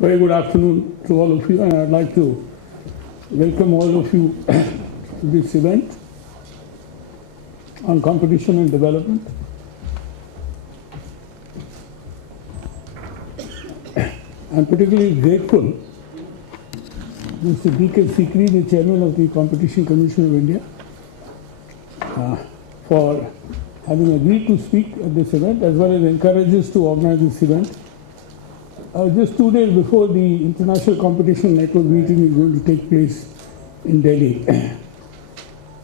Very good afternoon to all of you, and I'd like to welcome all of you to this event on competition and development. I'm particularly grateful to Mr. D.K. Sikri, the Chairman of the Competition Commission of India, for having agreed to speak at this event, as well as encourage us to organize this event. Just 2 days before the International Competition Network meeting is going to take place in Delhi.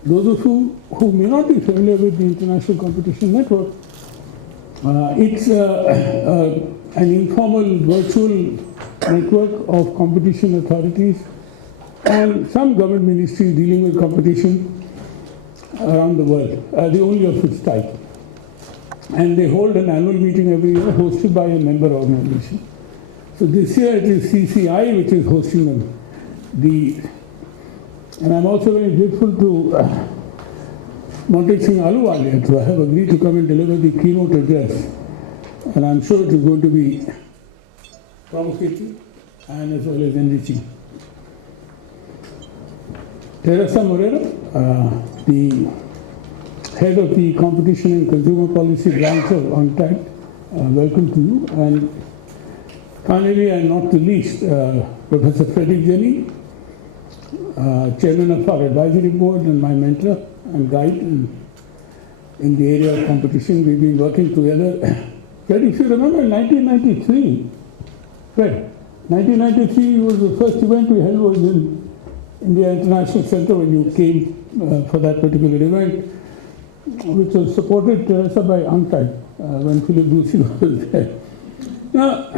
Those of you who may not be familiar with the International Competition Network, it's an informal virtual network of competition authorities and some government ministries dealing with competition around the world, the only of its type. And they hold an annual meeting every year hosted by a member organization. So this year it is CCI which is hosting them. And I'm also very grateful to Montek Singh Ahluwalia to have agreed to come and deliver the keynote address. And I'm sure it is going to be provocative and as well as enriching. Teresa Moreira, the head of the Competition and Consumer Policy branch of UNCTAD, welcome to you. And finally, and not the least, Professor Frederick Jenny, Chairman of our advisory board and my mentor and guide in the area of competition. We've been working together. Fred, if you remember, in 1993 was the first event we held was in India International Center when you came for that particular event, which was supported, Teresa, by UNCTAD when Philip Doocy was there. Now,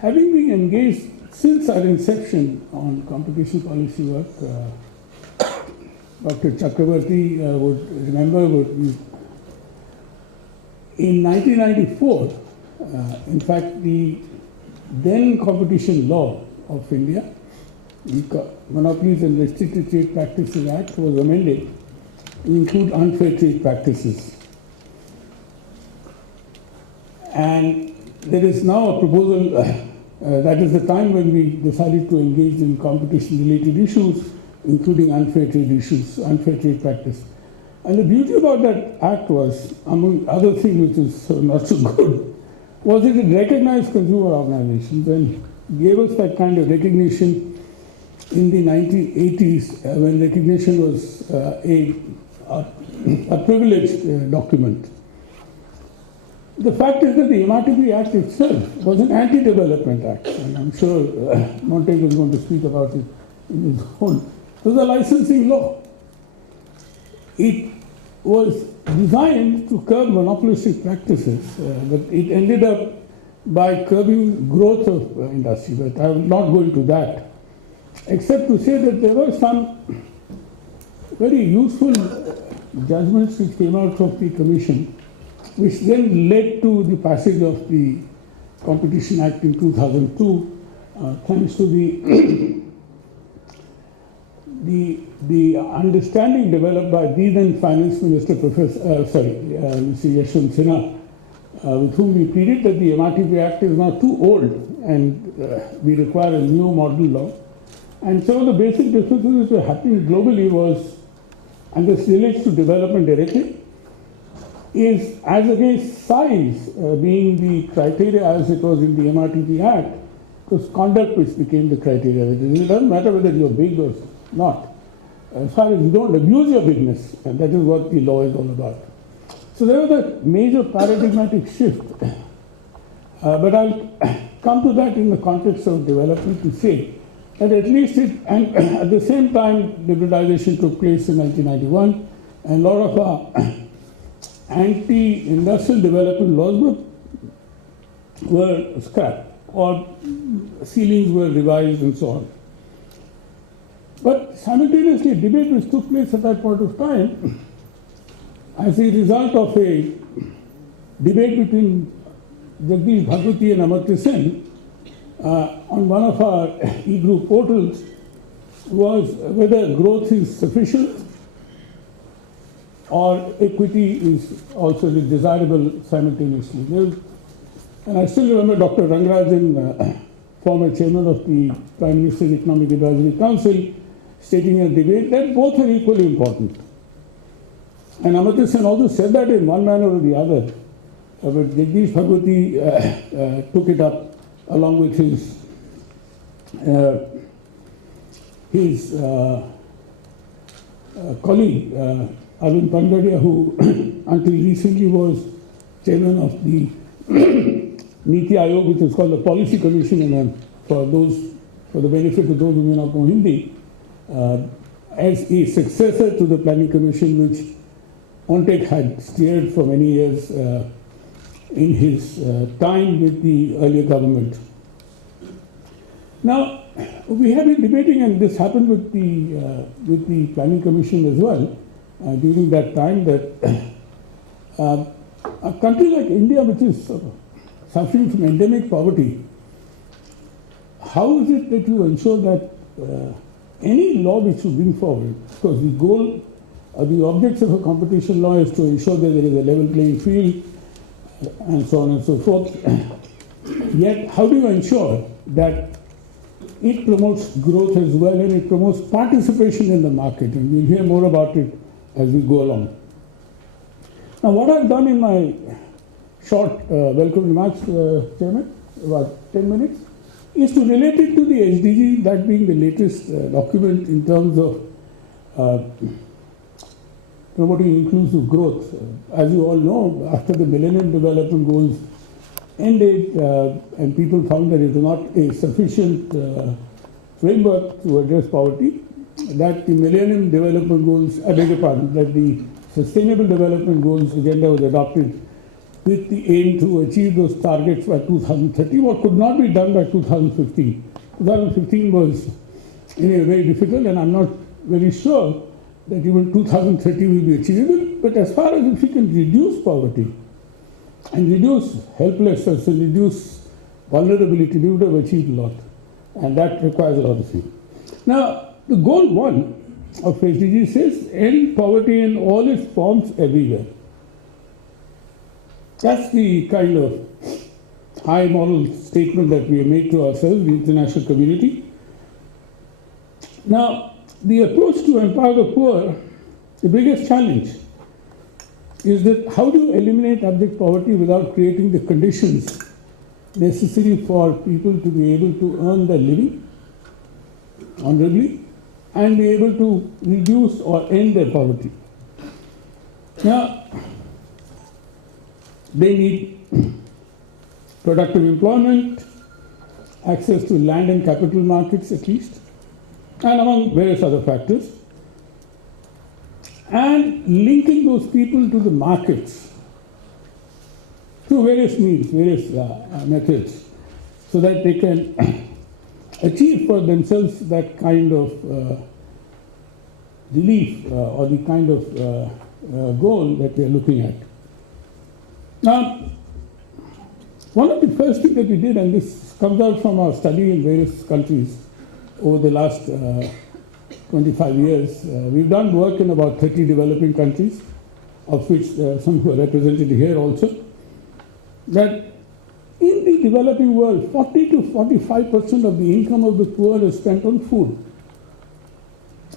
having been engaged since our inception on competition policy work, Dr. Chakravarti would remember in 1994, in fact, the then competition law of India, the Monopolies and Restricted Trade Practices Act, was amended to include unfair trade practices. And there is now a proposal. That is the time when we decided to engage in competition-related issues, including unfair trade issues, unfair trade practice. And the beauty about that act was, among other things which is not so good, was it recognized consumer organizations and gave us that kind of recognition in the 1980s when recognition was a privileged document. The fact is that the MRTP Act itself was an anti-development act, and I'm sure Montek is going to speak about it in his own. It was a licensing law. It was designed to curb monopolistic practices, but it ended up by curbing growth of industry. But I will not go into that, except to say that there were some very useful judgments which came out from the Commission, which then led to the passage of the Competition Act in 2002, thanks to the understanding developed by the then Finance Minister, Mr. Yashwant Sinha, with whom we pleaded that the MRTP Act is now too old and we require a new model law. And some of the basic differences which were happening globally was, and this relates to development directly, is as against size being the criteria as it was in the MRTP Act, because conduct which became the criteria. It doesn't matter whether you're big or not, as far as you don't abuse your bigness, and that is what the law is all about. So there was a major paradigmatic shift, but I'll come to that in the context of development to say that at least and at the same time liberalization took place in 1991, and a lot of our anti-industrial development laws were scrapped or ceilings were revised and so on. But simultaneously, a debate which took place at that point of time as a result of a debate between Jagdish Bhagwati and Amartya Sen on one of our e-group portals was whether growth is sufficient or equity is also desirable simultaneously. And I still remember Dr. Rangarajan, former chairman of the Prime Minister's Economic Advisory Council, stating in a debate that both are equally important. And Amartya Sen also said that in one manner or the other. But Jagdish Bhagwati took it up along with his colleague, Arvind Pangadia, who until recently was chairman of the Niti Aayog, which is called the Policy Commission, and for the benefit of those who may not know Hindi, as a successor to the Planning Commission, which Ontek had steered for many years in his time with the earlier government. Now, we have been debating, and this happened with the Planning Commission as well, during that time, that a country like India, which is suffering from endemic poverty, how is it that you ensure that any law which you bring forward, because the goal, the objects of a competition law is to ensure that there is a level playing field, and so on and so forth. Yet, how do you ensure that it promotes growth as well, and it promotes participation in the market? And we'll hear more about it as we go along. Now, what I've done in my short welcome remarks, Chairman, about 10 minutes, is to relate it to the SDG, that being the latest document in terms of promoting inclusive growth. As you all know, after the Millennium Development Goals ended, and people found that it was not a sufficient framework to address poverty, that the Millennium Development Goals, I beg your pardon, that the Sustainable Development Goals agenda was adopted with the aim to achieve those targets by 2030, what could not be done by 2015. 2015 was anyway very difficult, and I'm not very sure that even 2030 will be achievable. But as far as if we can reduce poverty and reduce helplessness and reduce vulnerability, we would have achieved a lot. And that requires a lot of things. Now, the goal 1 of SDG says, end poverty in all its forms everywhere. That's the kind of high moral statement that we have made to ourselves, the international community. Now, the approach to empower the poor, the biggest challenge is that how do you eliminate abject poverty without creating the conditions necessary for people to be able to earn their living honorably and be able to reduce or end their poverty. Now, they need productive employment, access to land and capital markets at least, and among various other factors, and linking those people to the markets through various means, various methods, so that they can achieve for themselves that kind of relief or the kind of goal that we are looking at. Now, one of the first things that we did, and this comes out from our study in various countries over the last 25 years, we've done work in about 30 developing countries, of which some who are represented here also, that in the developing world, 40 to 45% of the income of the poor is spent on food.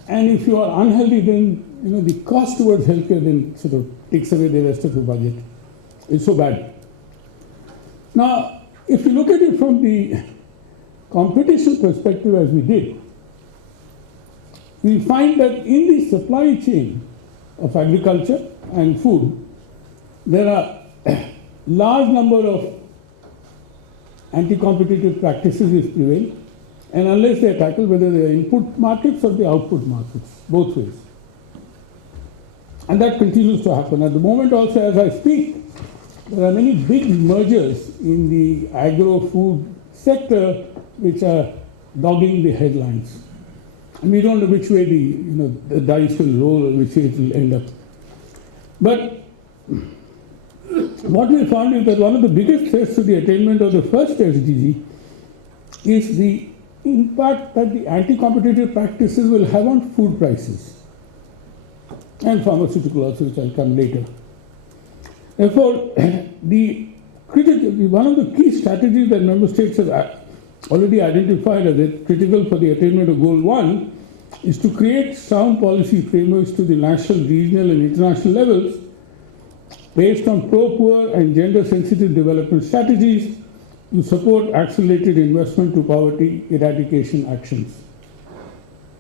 And if you are unhealthy, then the cost towards healthcare then sort of takes away the rest of the budget. It's so bad. Now, if you look at it from the competition perspective as we did, we find that in the supply chain of agriculture and food, there are a large number of anti-competitive practices which prevail, and unless they are tackled, whether they are input markets or the output markets, both ways. And that continues to happen. At the moment also, as I speak, there are many big mergers in the agro-food sector which are dogging the headlines. And we don't know which way the dice will roll or which way it will end up. But what we found is that one of the biggest threats to the attainment of the first SDG is the impact that the anti-competitive practices will have on food prices and pharmaceutical also, which I'll come later. Therefore, the One of the key strategies that member states have already identified as critical for the attainment of Goal 1 is to create sound policy frameworks to the national, regional, and international levels based on pro-poor and gender-sensitive development strategies to support accelerated investment to poverty eradication actions.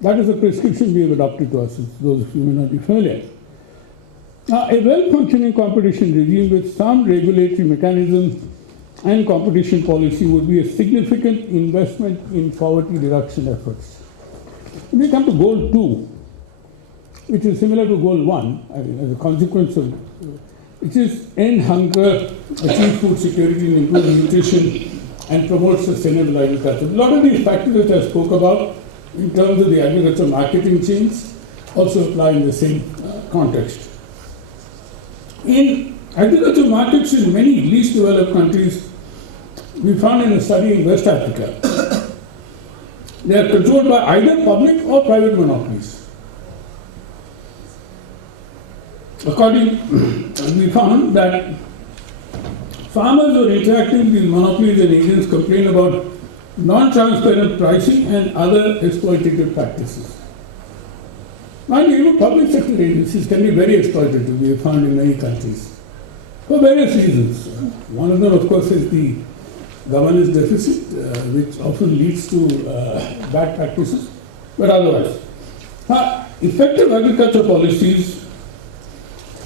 That is a prescription we have adopted to ourselves, those of you may not be familiar. Now, a well-functioning competition regime with some regulatory mechanisms and competition policy would be a significant investment in poverty reduction efforts. When we come to Goal 2, which is similar to Goal 1, as a consequence of which is end hunger, achieve food security and improve nutrition, and promote sustainable agriculture. A lot of these factors that I spoke about in terms of the agriculture marketing chains also apply in the same context. In agriculture markets in many least developed countries, we found in a study in West Africa, they are controlled by either public or private monopolies. We found that farmers who are interacting with these monopolies and agents complain about non-transparent pricing and other exploitative practices. Mind you, public sector agencies can be very exploitative, we have found in many countries, for various reasons. One of them, of course, is the governance deficit, which often leads to bad practices, but otherwise. Effective agriculture policies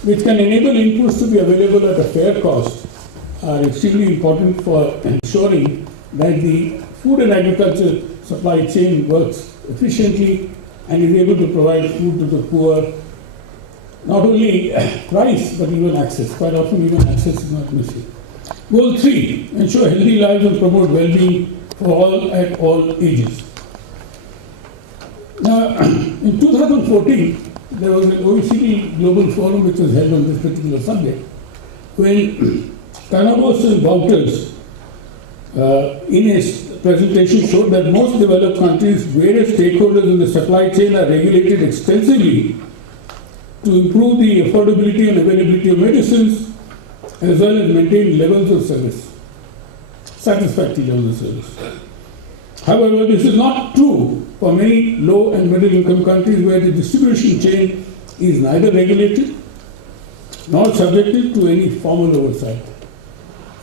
which can enable inputs to be available at a fair cost are extremely important for ensuring that the food and agriculture supply chain works efficiently and is able to provide food to the poor, not only price but even access. Quite often even access is not missing. Goal 3, ensure healthy lives and promote well-being for all at all ages. Now, in 2014, there was an OECD Global Forum which was held on this particular subject, when Canavos and Wouters in his presentation showed that most developed countries, various stakeholders in the supply chain are regulated extensively to improve the affordability and availability of medicines as well as maintain levels of service, satisfactory levels of service. However, this is not true for many low and middle income countries where the distribution chain is neither regulated nor subjected to any formal oversight.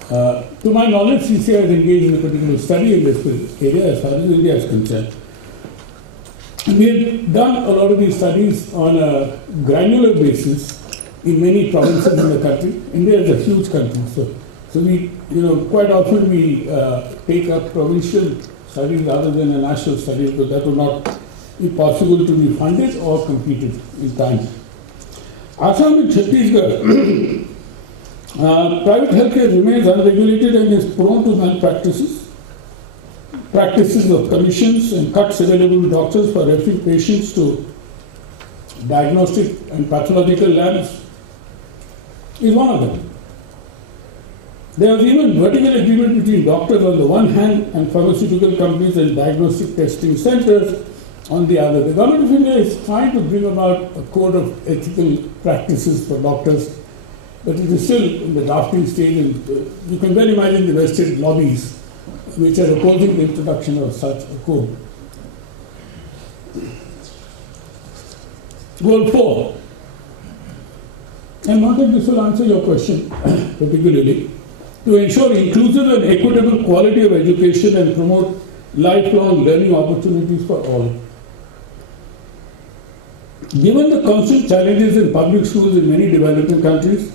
To my knowledge, CCI has engaged in a particular study in this area as far as India is concerned. We have done a lot of these studies on a granular basis in many provinces in the country. India is a huge country, so we, quite often we take up provincial studies rather than a national study, because that would not be possible to be funded or completed in time. Assam and Chhattisgarh, private healthcare remains unregulated and is prone to malpractices. Practices of commissions and cuts available to doctors for referring patients to diagnostic and pathological labs is one of them. There was even vertical agreement between doctors on the one hand and pharmaceutical companies and diagnostic testing centers on the other. The Government of India is trying to bring about a code of ethical practices for doctors, but it is still in the drafting stage, and you can well imagine the vested lobbies which are opposing the introduction of such a code. Goal 4. And Martin, this will answer your question particularly. To ensure inclusive and equitable quality of education and promote lifelong learning opportunities for all. Given the constant challenges in public schools in many developing countries,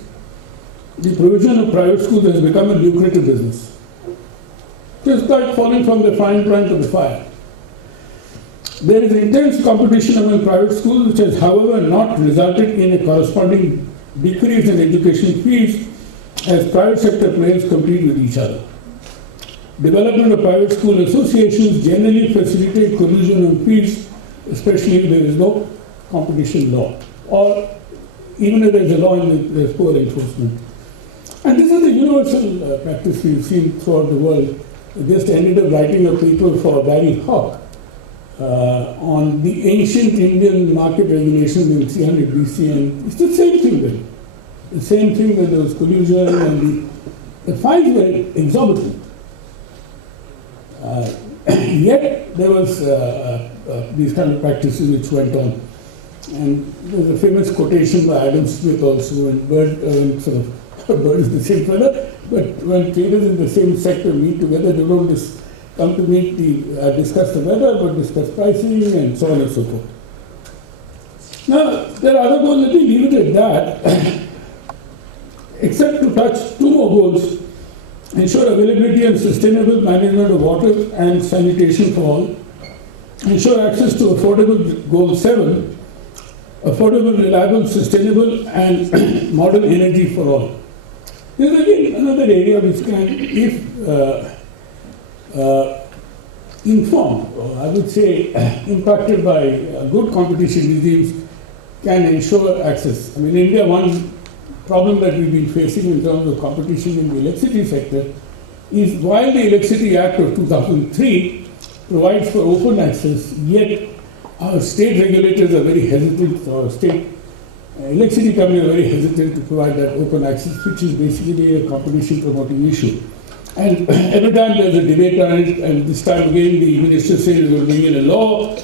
the provision of private schools has become a lucrative business. It's like falling from the frying pan to the fire. There is intense competition among private schools, which has, however, not resulted in a corresponding decrease in education fees as private sector players compete with each other. Development of private school associations generally facilitate collusion on fees, especially if there is no competition law, or even if there is a law and there is poor enforcement. And this is a universal practice we've seen throughout the world. I just ended up writing a paper for Barry Hawk on the ancient Indian market regulations in 300 BC, and it's the same thing then. The same thing that there was collusion and the fines were exorbitant. Yet there was these kind of practices which went on. And there's a famous quotation by Adam Smith also, and bird is the same feather, but when traders in the same sector meet together, they don't just come to meet discuss the weather, but discuss pricing and so on and so forth. Now, there are other goals, let me leave it at that, except to touch two more goals: ensure availability and sustainable management of water and sanitation for all, ensure access to affordable, goal 7, affordable, reliable, sustainable and modern energy for all. This is again another area which can, if informed, or I would say impacted by good competition regimes, can ensure access. I mean, in India, one problem that we've been facing in terms of competition in the electricity sector is, while the Electricity Act of 2003 provides for open access, yet our state regulators are very hesitant, or state electricity companies are very hesitant to provide that open access, which is basically a competition promoting issue. And every time there's a debate on it, and this time again the minister says we're going to bring in a law.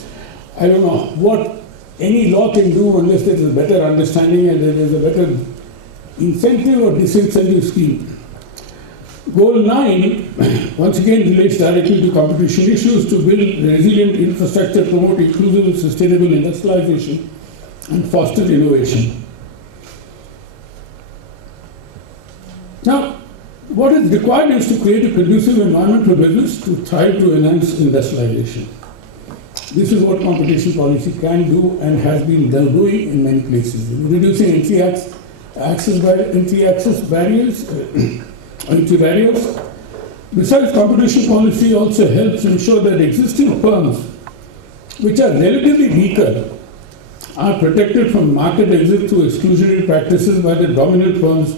I don't know what any law can do unless there is a better understanding and there is a better incentive or disincentive scheme. Goal 9, once again, relates directly to competition issues: to build resilient infrastructure, promote inclusive and sustainable industrialization, and foster innovation. Now, what is required is to create a conducive environment for business to thrive, to enhance industrialization. This is what competition policy can do and has been doing in many places. Reducing entry access barriers, entry barriers. Besides, competition policy also helps ensure that existing firms, which are relatively weaker, are protected from market exit through exclusionary practices by the dominant firms,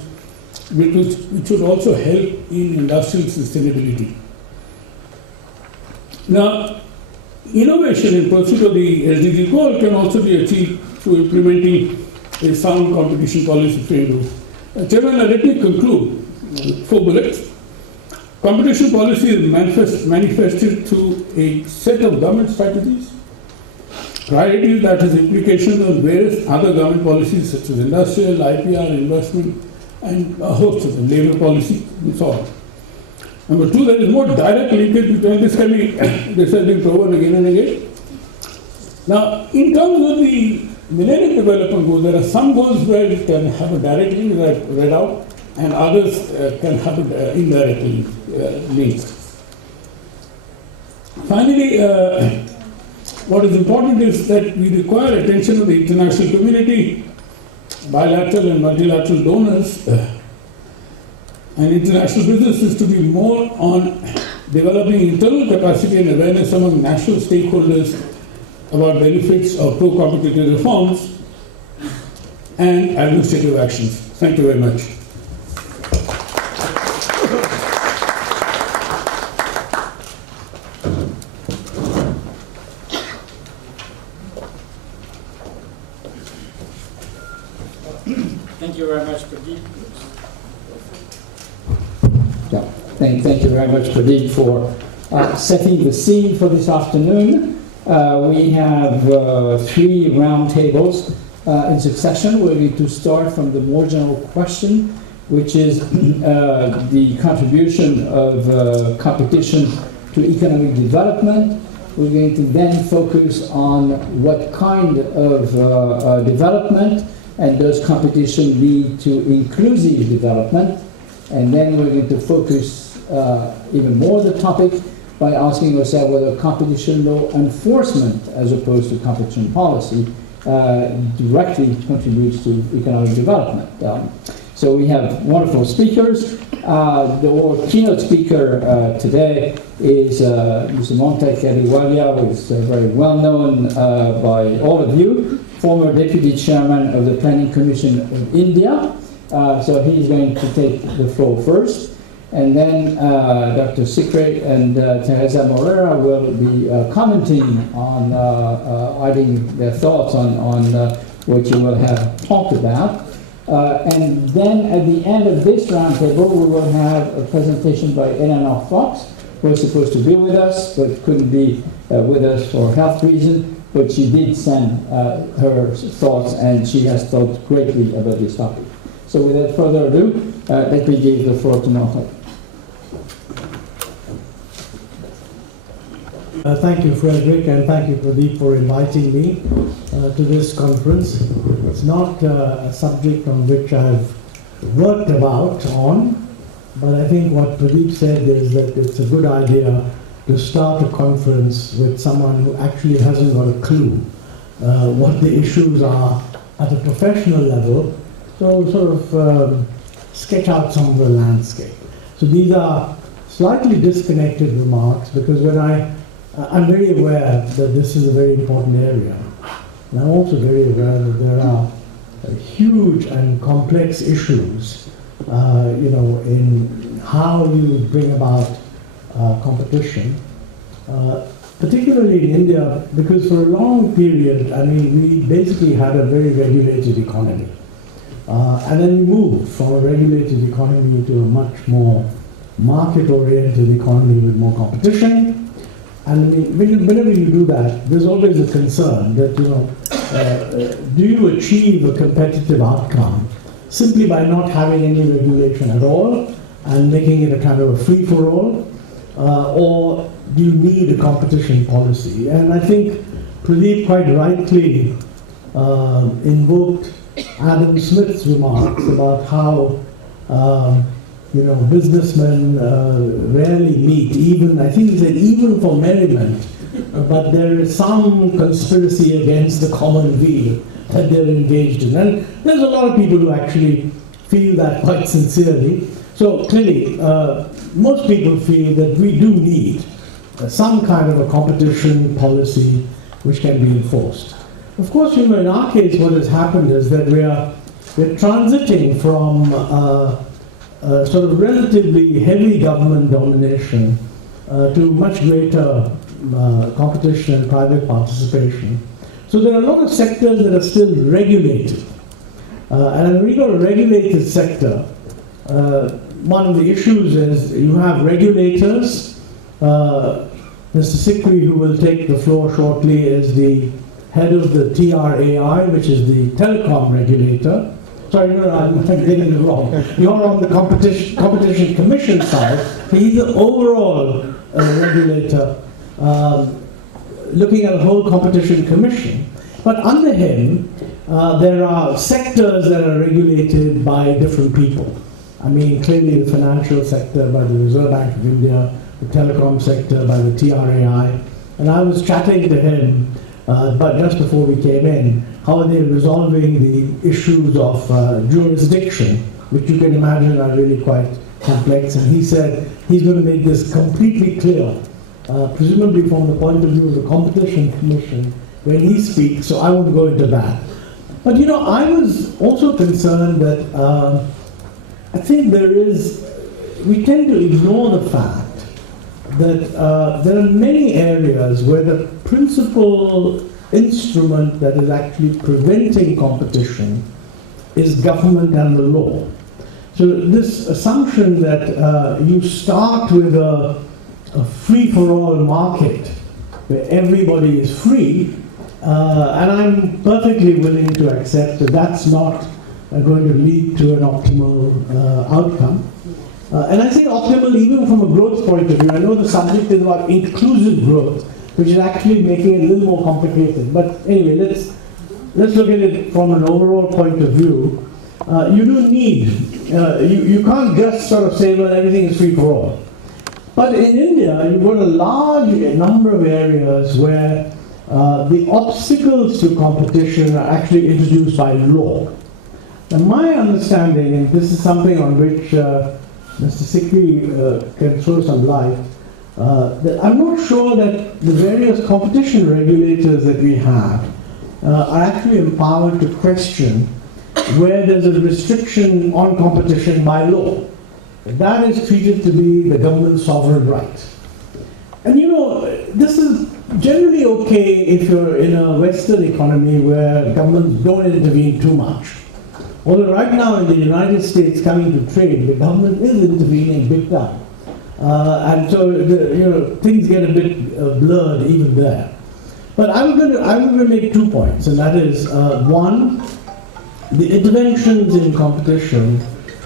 which would also help in industrial sustainability. Now, innovation in pursuit of the SDG goal can also be achieved through implementing a sound competition policy framework. Chairman, let me conclude with 4 bullets. Competition policy is manifested through a set of government strategies, priorities that has implications on various other government policies such as industrial, IPR, investment, and a host of them, labor policy, and so on. Number 2, there is more direct linkage between this has been proven again and again. Now, in terms of the Millennium Development Goals, there are some goals where it can have a direct link that read out, and others can have an indirect link. Finally, what is important is that we require attention of the international community, bilateral and multilateral donors, and international businesses to be more on developing internal capacity and awareness among national stakeholders about benefits of pro-competitive reforms and administrative actions. Thank you very much. Thank you very much, Pradeep. Yeah, thank you very much, Pradeep, for setting the scene for this afternoon. We have 3 roundtables in succession. We're going to start from the more general question, which is the contribution of competition to economic development. We're going to then focus on what kind of development, and does competition lead to inclusive development? And then we're going to focus even more the topic by asking ourselves whether competition law enforcement, as opposed to competition policy, directly contributes to economic development. So we have wonderful speakers. The keynote speaker today is Mr. Montek Ahluwalia, who is very well known by all of you, former Deputy Chairman of the Planning Commission of India. So he's going to take the floor first. And then Dr. Sikri and Teresa Moreira will be commenting on, adding their thoughts on what you will have talked about. And then at the end of this roundtable, we will have a presentation by Eleanor Fox, who was supposed to be with us, but couldn't be with us for health reasons. But she did send her thoughts, and she has thought greatly about this topic. So without further ado, let me give the floor to Martin. Thank you, Frederick, and thank you, Pradeep, for inviting me to this conference. It's not a subject on which I've worked on, but I think what Pradeep said is that it's a good idea to start a conference with someone who actually hasn't got a clue what the issues are at a professional level, so sort of sketch out some of the landscape. So these are slightly disconnected remarks, because when I'm very aware that this is a very important area. And I'm also very aware that there are huge and complex issues, in how you bring about competition, particularly in India, because for a long period, we basically had a very regulated economy. And then we moved from a regulated economy to a much more market-oriented economy with more competition. And whenever you do that, there's always a concern that, do you achieve a competitive outcome simply by not having any regulation at all and making it a kind of a free-for-all, or do you need a competition policy? And I think Pradeep quite rightly invoked Adam Smith's remarks about how businessmen rarely meet, I think he said even for merriment, but there is some conspiracy against the common weal that they're engaged in. And there's a lot of people who actually feel that quite sincerely. So clearly, most people feel that we do need some kind of a competition policy which can be enforced. Of course, in our case, what has happened is that we're transiting from sort of relatively heavy government domination to much greater competition and private participation. So there are a lot of sectors that are still regulated. And when we got a regulated sector, one of the issues is you have regulators. Mr. Sikri, who will take the floor shortly, is the head of the TRAI, which is the telecom regulator. Sorry, no, I'm getting it wrong. You're on the Competition Commission side. He's the overall regulator, looking at the whole Competition Commission. But under him, there are sectors that are regulated by different people. Clearly the financial sector by the Reserve Bank of India, the telecom sector by the TRAI. And I was chatting to him, but just before we came in, how are they resolving the issues of jurisdiction, which you can imagine are really quite complex. And he said he's going to make this completely clear, presumably from the point of view of the Competition Commission, when he speaks, so I won't go into that. But I was also concerned that I think we tend to ignore the fact that there are many areas where the principal instrument that is actually preventing competition is government and the law. So this assumption that you start with a free-for-all market where everybody is free, and I'm perfectly willing to accept that that's not going to lead to an optimal outcome. And I say optimal even from a growth point of view. I know the subject is about inclusive growth, which is actually making it a little more complicated. But anyway, let's look at it from an overall point of view. You do need, you can't just sort of say, well, everything is free for all. But in India, you've got a large number of areas where the obstacles to competition are actually introduced by law. Now, my understanding, and this is something on which Mr. Sikri can throw some light, that I'm not sure that the various competition regulators that we have are actually empowered to question where there's a restriction on competition by law. That is treated to be the government's sovereign right. And this is generally okay if you're in a Western economy where governments don't intervene too much. Although right now in the United States coming to trade, the government is intervening big time. And so things get a bit blurred even there. But I'm going to make 2 points, and that is, one, the interventions in competition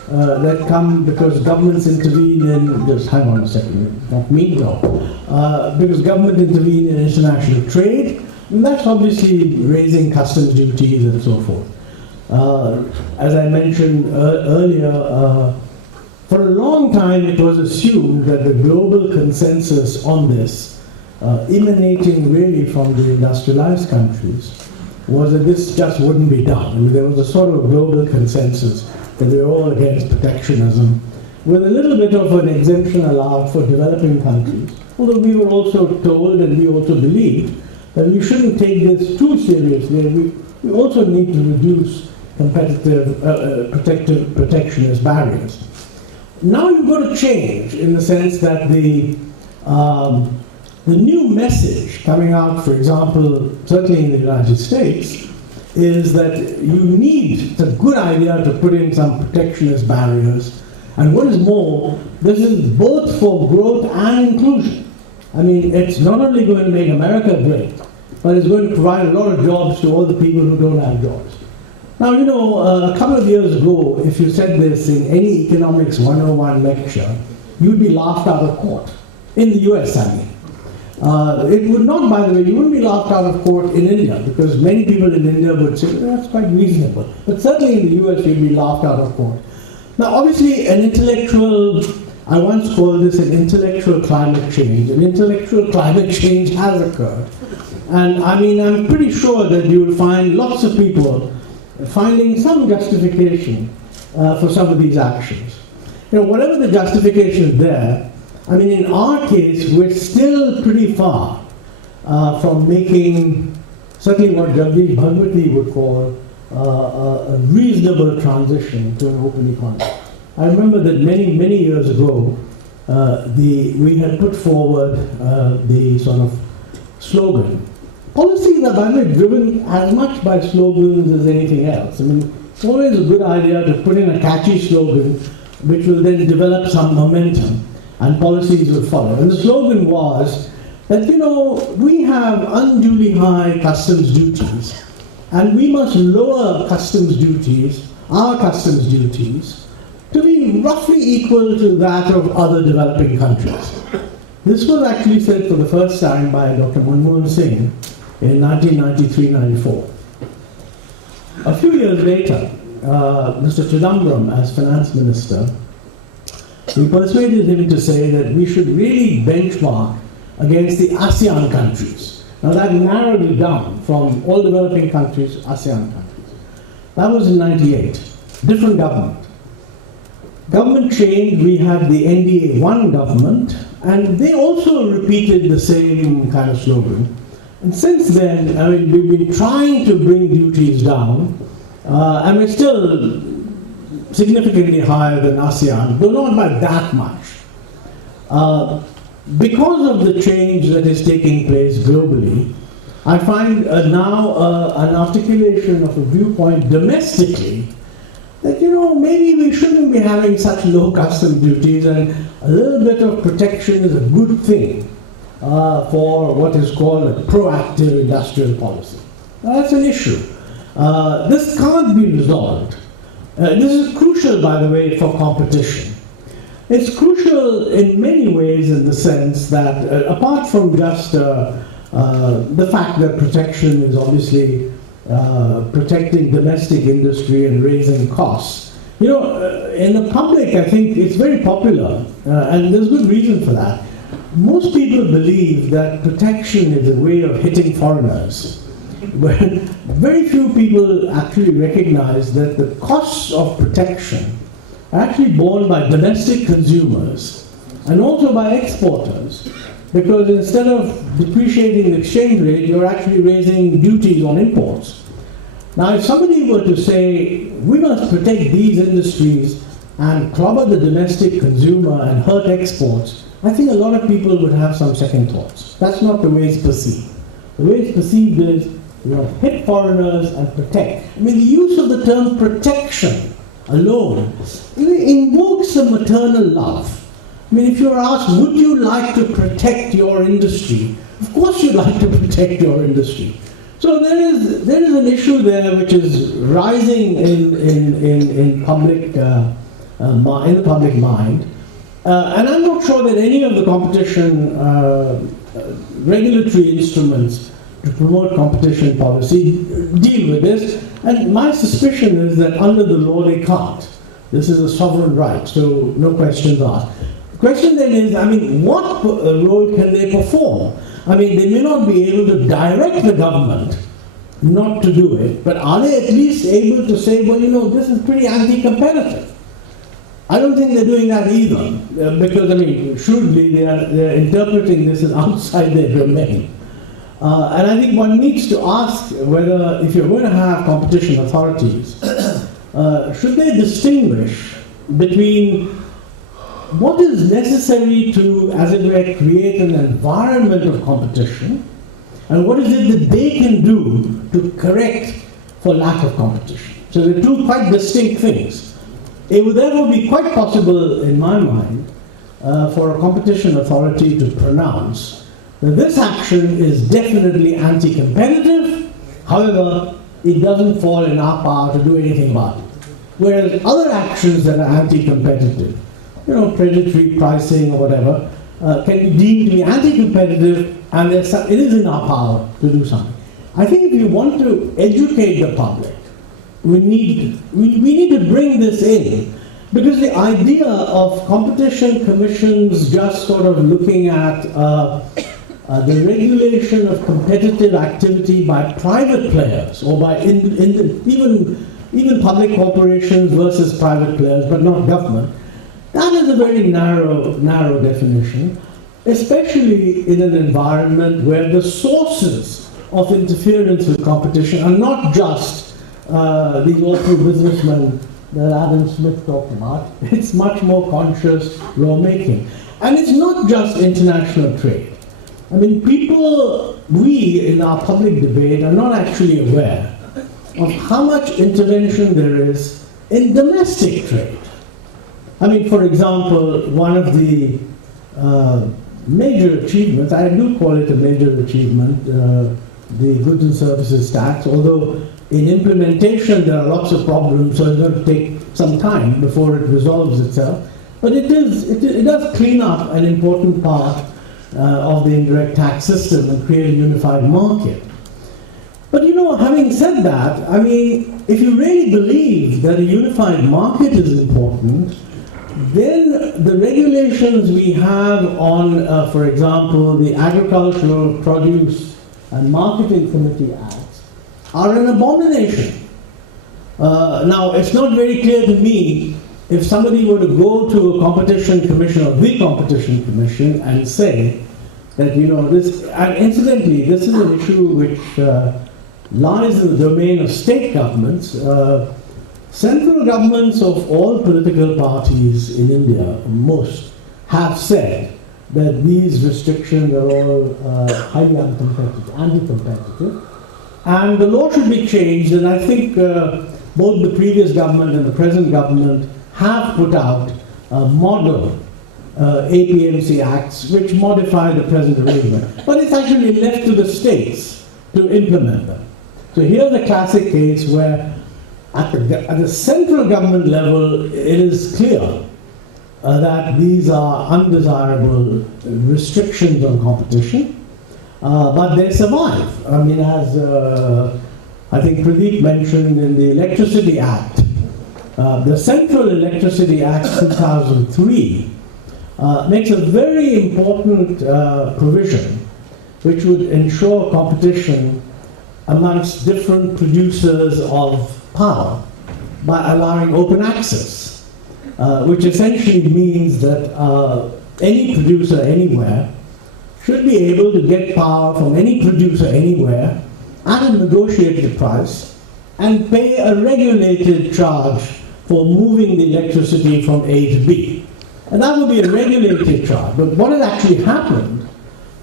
that come because governments intervene in, just hang on a second, not me, no, because government intervene in international trade, and that's obviously raising customs duties and so forth. As I mentioned earlier, for a long time it was assumed that the global consensus on this, emanating really from the industrialized countries, was that this just wouldn't be done. I mean, there was a sort of global consensus that they were all against protectionism, with a little bit of an exemption allowed for developing countries. Although we were also told, and we also believed, that we shouldn't take this too seriously. We also need to reduce competitive, protectionist barriers. Now you've got to change in the sense that the new message coming out, for example, certainly in the United States, is that it's a good idea to put in some protectionist barriers. And what is more, this is both for growth and inclusion. I mean, it's not only going to make America great, but it's going to provide a lot of jobs to all the people who don't have jobs. Now, a couple of years ago, if you said this in any Economics 101 lecture, you'd be laughed out of court. In the US, I mean. It would not, by the way, you wouldn't be laughed out of court in India, because many people in India would say, that's quite reasonable. But certainly in the US, you'd be laughed out of court. Now, obviously, I once called this an intellectual climate change. An intellectual climate change has occurred. And I mean, I'm pretty sure that you'll find lots of people finding some justification for some of these actions. Whatever the justification is there, I mean, in our case, we're still pretty far from making certainly what Jagdish Bhagwati would call a reasonable transition to an open economy. I remember that many years ago, we had put forward the sort of slogan. Policies are, by the way, driven as much by slogans as anything else. I mean, it's always a good idea to put in a catchy slogan which will then develop some momentum, and policies will follow. And the slogan was that, we have unduly high customs duties, and we must lower customs duties, our customs duties, to be roughly equal to that of other developing countries. This was actually said for the first time by Dr. Manmohan Singh in 1993-94. A few years later, Mr. Chidambaram, as finance minister, we persuaded him to say that we should really benchmark against the ASEAN countries. Now that narrowed it down from all developing countries, ASEAN countries. That was in 98. Different government. Government changed, we had the NDA 1 government, and they also repeated the same kind of slogan. And since then, I mean, we've been trying to bring duties down, and we're still significantly higher than ASEAN, though not by that much. Because of the change that is taking place globally, I find now an articulation of a viewpoint domestically that, maybe we shouldn't be having such low custom duties, and a little bit of protection is a good thing for what is called a proactive industrial policy. Now, that's an issue. This can't be resolved. This is crucial, by the way, for competition. It's crucial in many ways in the sense that, apart from just the fact that protection is obviously protecting domestic industry and raising costs, in the public, I think it's very popular, and there's good reason for that. Most people believe that protection is a way of hitting foreigners. But very few people actually recognize that the costs of protection are actually borne by domestic consumers and also by exporters, because instead of depreciating the exchange rate, you're actually raising duties on imports. Now, if somebody were to say, we must protect these industries and clobber the domestic consumer and hurt exports, I think a lot of people would have some second thoughts. That's not the way it's perceived. The way it's perceived is We want to hit foreigners and protect. I mean, the use of the term protection alone invokes a maternal love. I mean, if you're asked, would you like to protect your industry? Of course you'd like to protect your industry. So there is an issue there which is rising in public in the public mind, and I'm not sure that any of the competition regulatory instruments to promote competition policy deal with this. And my suspicion is that under the law they can't. This is a sovereign right, so no questions asked. The question then is, I mean, what role can they perform? I mean, they may not be able to direct the government not to do it, but are they at least able to say, well, you know, this is pretty anti-competitive? I don't think they're doing that either, because, I mean, shrewdly, they're interpreting this as outside their domain. And I think one needs to ask whether, if you're going to have competition authorities, should they distinguish between what is necessary to, as it were, create an environment of competition, and what is it that they can do to correct for lack of competition? So they're two quite distinct things. It would therefore be quite possible, in my mind, for a competition authority to pronounce that this action is definitely anti-competitive, however, it doesn't fall in our power to do anything about it. Whereas other actions that are anti-competitive, you know, predatory pricing or whatever, can be deemed to be anti-competitive, and it is in our power to do something. I think if you want to educate the public, we need to bring this in, because the idea of competition commissions just sort of looking at the regulation of competitive activity by private players, or by even public corporations versus private players, but not government, that is a very narrow definition, especially in an environment where the sources of interference with competition are not just these awful businessmen that Adam Smith talked about. It's much more conscious lawmaking. And it's not just international trade. I mean, we in our public debate are not actually aware of how much intervention there is in domestic trade. I mean, for example, one of the major achievements, I do call it a major achievement, the goods and services tax, although in implementation there are lots of problems, so it's going to take some time before it resolves itself. But it does clean up an important part of the indirect tax system and create a unified market. But you know, having said that, I mean, if you really believe that a unified market is important, then the regulations we have on, for example, the Agricultural Produce and Marketing Committee Acts are an abomination. Now, it's not very clear to me if somebody were to go to a competition commission or the competition commission and say that, you know, this, and incidentally, this is an issue which lies in the domain of state governments. Central governments of all political parties in India, most, have said that these restrictions are all highly anti-competitive, and the law should be changed, and I think both the previous government and the present government have put out model APMC acts which modify the present arrangement. But it's actually left to the states to implement them. So here's a classic case where at the central government level it is clear that these are undesirable restrictions on competition, but they survive. I mean, as I think Pradeep mentioned in the Electricity Act, the Central Electricity Act 2003 makes a very important provision which would ensure competition amongst different producers of power by allowing open access, which essentially means that any producer anywhere should be able to get power from any producer anywhere at a negotiated price and pay a regulated charge for moving the electricity from A to B. And that would be a regulated charge. But what has actually happened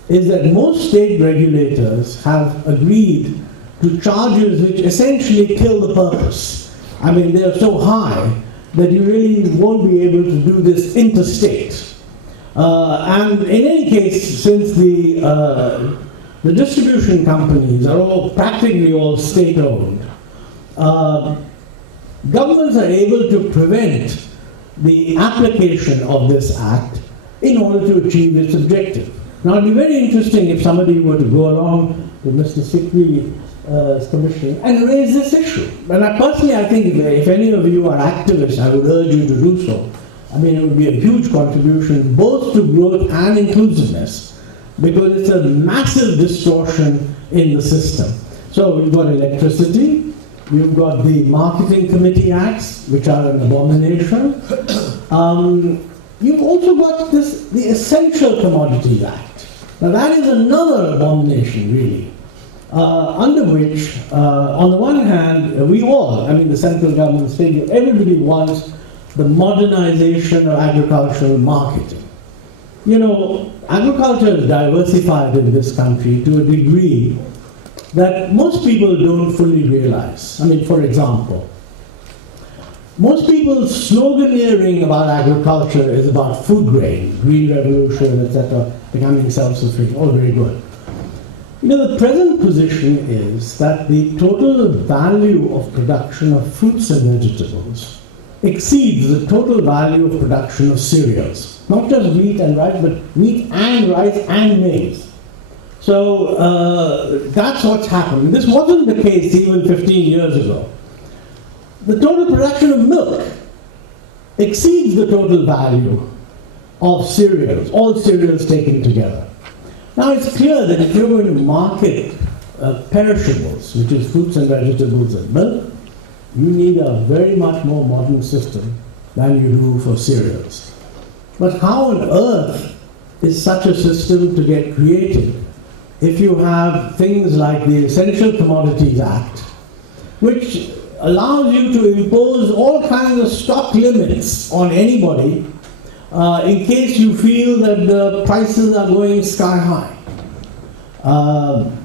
is that most state regulators have agreed to charges which essentially kill the purpose. I mean, they're so high that you really won't be able to do this interstate. And in any case, since the distribution companies are practically all state-owned, governments are able to prevent the application of this act in order to achieve its objective. Now, it would be very interesting if somebody were to go along to Mr. Sikri's commission and raise this issue. And I think if any of you are activists, I would urge you to do so. I mean, it would be a huge contribution both to growth and inclusiveness, because it's a massive distortion in the system. So we've got electricity, you've got the Marketing Committee Acts, which are an abomination. You've also got the Essential Commodities Act. Now that is another abomination, really, under which, on the one hand, we all, I mean the central government, state, everybody wants the modernization of agricultural marketing. You know, agriculture is diversified in this country to a degree that most people don't fully realize. I mean, for example, most people's sloganeering about agriculture is about food grain, green revolution, etc., becoming self-sufficient, all very good. You know, the present position is that the total value of production of fruits and vegetables exceeds the total value of production of cereals. Not just wheat and rice, but wheat and rice and maize. So that's what's happened. This wasn't the case even 15 years ago. The total production of milk exceeds the total value of cereals, all cereals taken together. Now it's clear that if you're going to market perishables, which is fruits and vegetables and milk, you need a very much more modern system than you do for cereals. But how on earth is such a system to get created if you have things like the Essential Commodities Act, which allows you to impose all kinds of stock limits on anybody in case you feel that the prices are going sky high?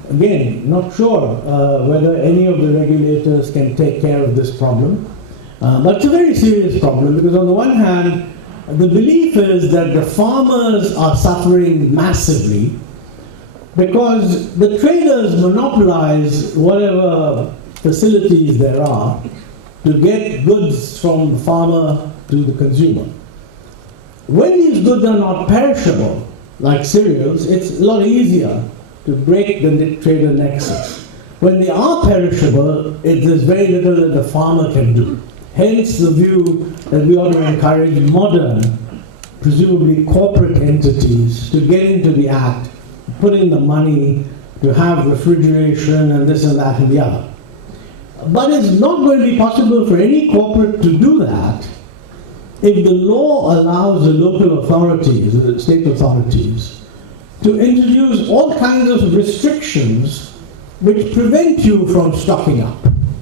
Again, not sure whether any of the regulators can take care of this problem, but it's a very serious problem, because on the one hand, the belief is that the farmers are suffering massively because the traders monopolize whatever facilities there are to get goods from the farmer to the consumer. When these goods are not perishable, like cereals, it's a lot easier to break the trader nexus. When they are perishable, there's very little that the farmer can do. Hence the view that we ought to encourage modern, presumably corporate entities to get into the act, put in the money to have refrigeration and this and that and the other. But it's not going to be possible for any corporate to do that if the law allows the local authorities, the state authorities, to introduce all kinds of restrictions which prevent you from stocking up.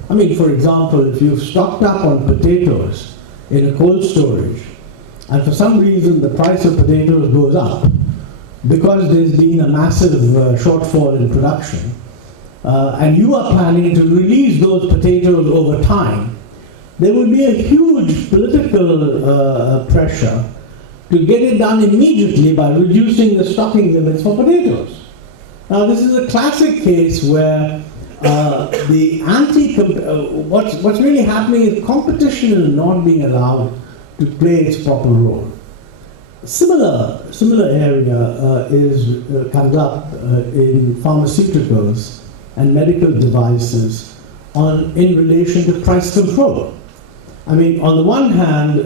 I mean, for example, if you've stocked up on potatoes in a cold storage, and for some reason the price of potatoes goes up because there's been a massive shortfall in production, and you are planning to release those potatoes over time, there will be a huge political pressure to get it done immediately by reducing the stocking limits for potatoes. Now, this is a classic case where what's really happening is competition is not being allowed to play its proper role. Similar area comes up in pharmaceuticals and medical devices in relation to price control. I mean, on the one hand,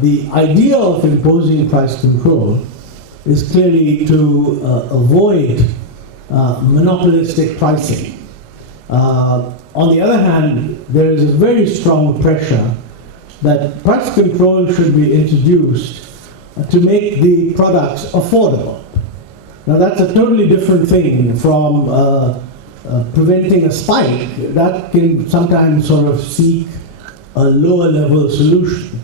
the idea of imposing price control is clearly to avoid monopolistic pricing. On the other hand, there is a very strong pressure that price control should be introduced to make the products affordable. Now that's a totally different thing from preventing a spike. That can sometimes sort of seek a lower level solution.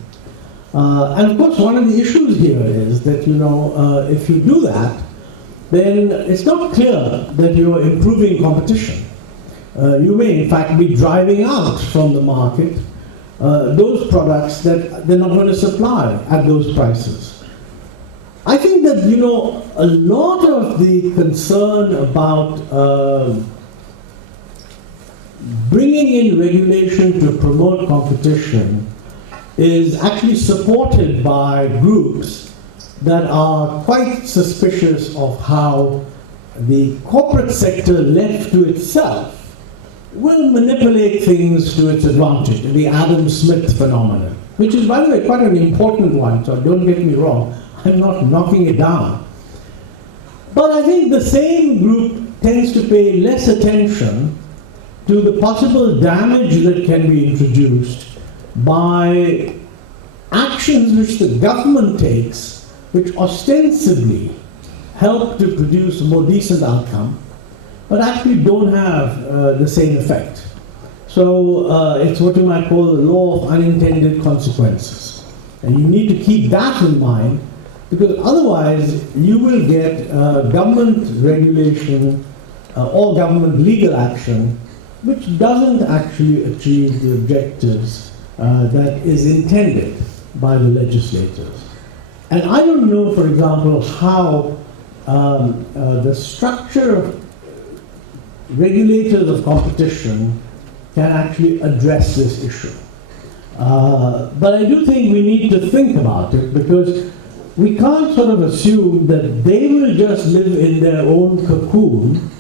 And of course, one of the issues here is that, if you do that, then it's not clear that you're improving competition. you may in fact be driving out from the market those products that they're not going to supply at those prices. I think that, you know, a lot of the concern about bringing in regulation to promote competition is actually supported by groups that are quite suspicious of how the corporate sector left to itself will manipulate things to its advantage. The Adam Smith phenomenon, which is, by the way, quite an important one, so don't get me wrong, I'm not knocking it down. But I think the same group tends to pay less attention to the possible damage that can be introduced by actions which the government takes, which ostensibly help to produce a more decent outcome, but actually don't have the same effect. So it's what you might call the law of unintended consequences. And you need to keep that in mind, because otherwise you will get government regulation or government legal action which doesn't actually achieve the objectives that is intended by the legislators. And I don't know, for example, how the structure of regulators of competition can actually address this issue. But I do think we need to think about it, because we can't sort of assume that they will just live in their own cocoon,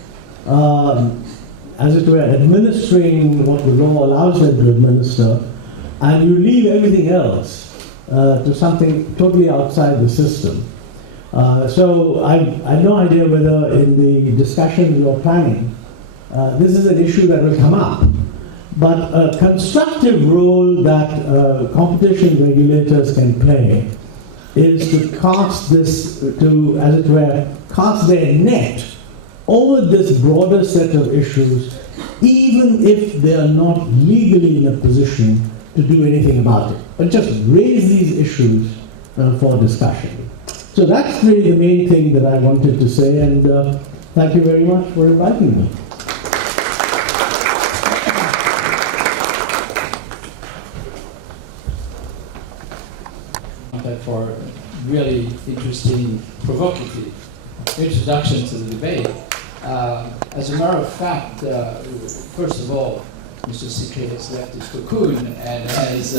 as it were, administering what the law allows them to administer, and you leave everything else to something totally outside the system. So I have no idea whether in the discussions you're planning, this is an issue that will come up. But a constructive role that competition regulators can play is to cast this, to, as it were, cast their net over this broader set of issues, even if they are not legally in a position to do anything about it, but just raise these issues for discussion. So that's really the main thing that I wanted to say, and thank you very much for inviting me. For really interesting, provocative introduction to the debate. As a matter of fact, first of all, Mr. Sikri has left his cocoon and has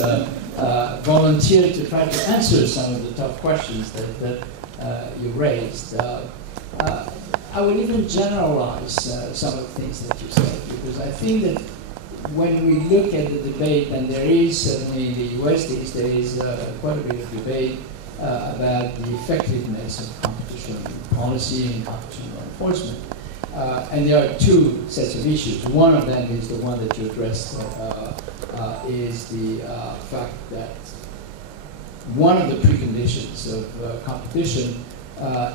volunteered to try to answer some of the tough questions that you raised. I would even generalize some of the things that you said, because I think that when we look at the debate, and there is certainly in the US these days quite a bit of debate about the effectiveness of competition policy and competition enforcement. And there are two sets of issues. One of them is the one that you addressed, is the fact that one of the preconditions of competition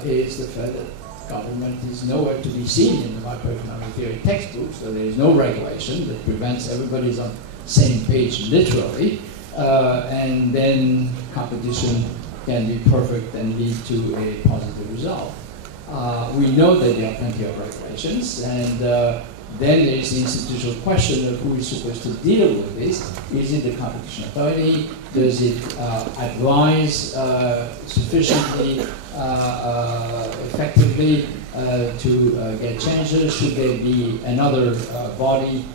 is the fact that government is nowhere to be seen in the macroeconomic theory textbook, so there is no regulation that prevents everybody's on the same page literally, and then competition can be perfect and lead to a positive result. We know that there are plenty of regulations, and then there is the institutional question of who is supposed to deal with this. Is it the competition authority? Does it advise sufficiently effectively to get changes? Should there be another body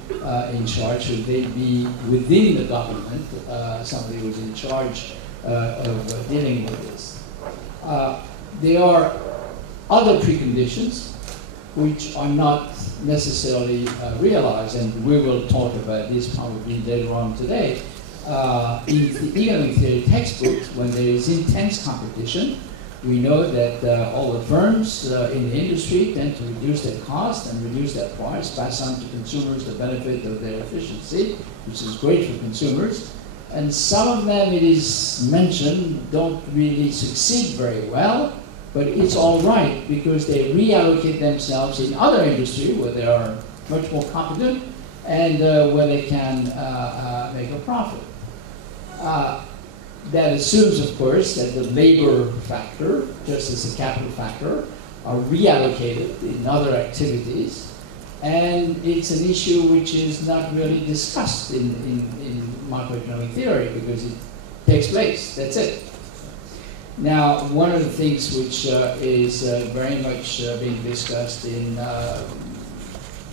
in charge? Should they be within the government, somebody who's in charge of dealing with this? There are other preconditions which are not necessarily realized, and we will talk about this probably later on today. In the economic theory textbooks, when there is intense competition, we know that all the firms in the industry tend to reduce their cost and reduce their price, pass on to consumers the benefit of their efficiency, which is great for consumers. And some of them, it is mentioned, don't really succeed very well, but it's all right because they reallocate themselves in other industry where they are much more competent and where they can make a profit. That assumes, of course, that the labor factor, just as the capital factor, are reallocated in other activities. and it's an issue which is not really discussed in macroeconomic theory because it takes place, that's it. Now, one of the things which is very much being discussed in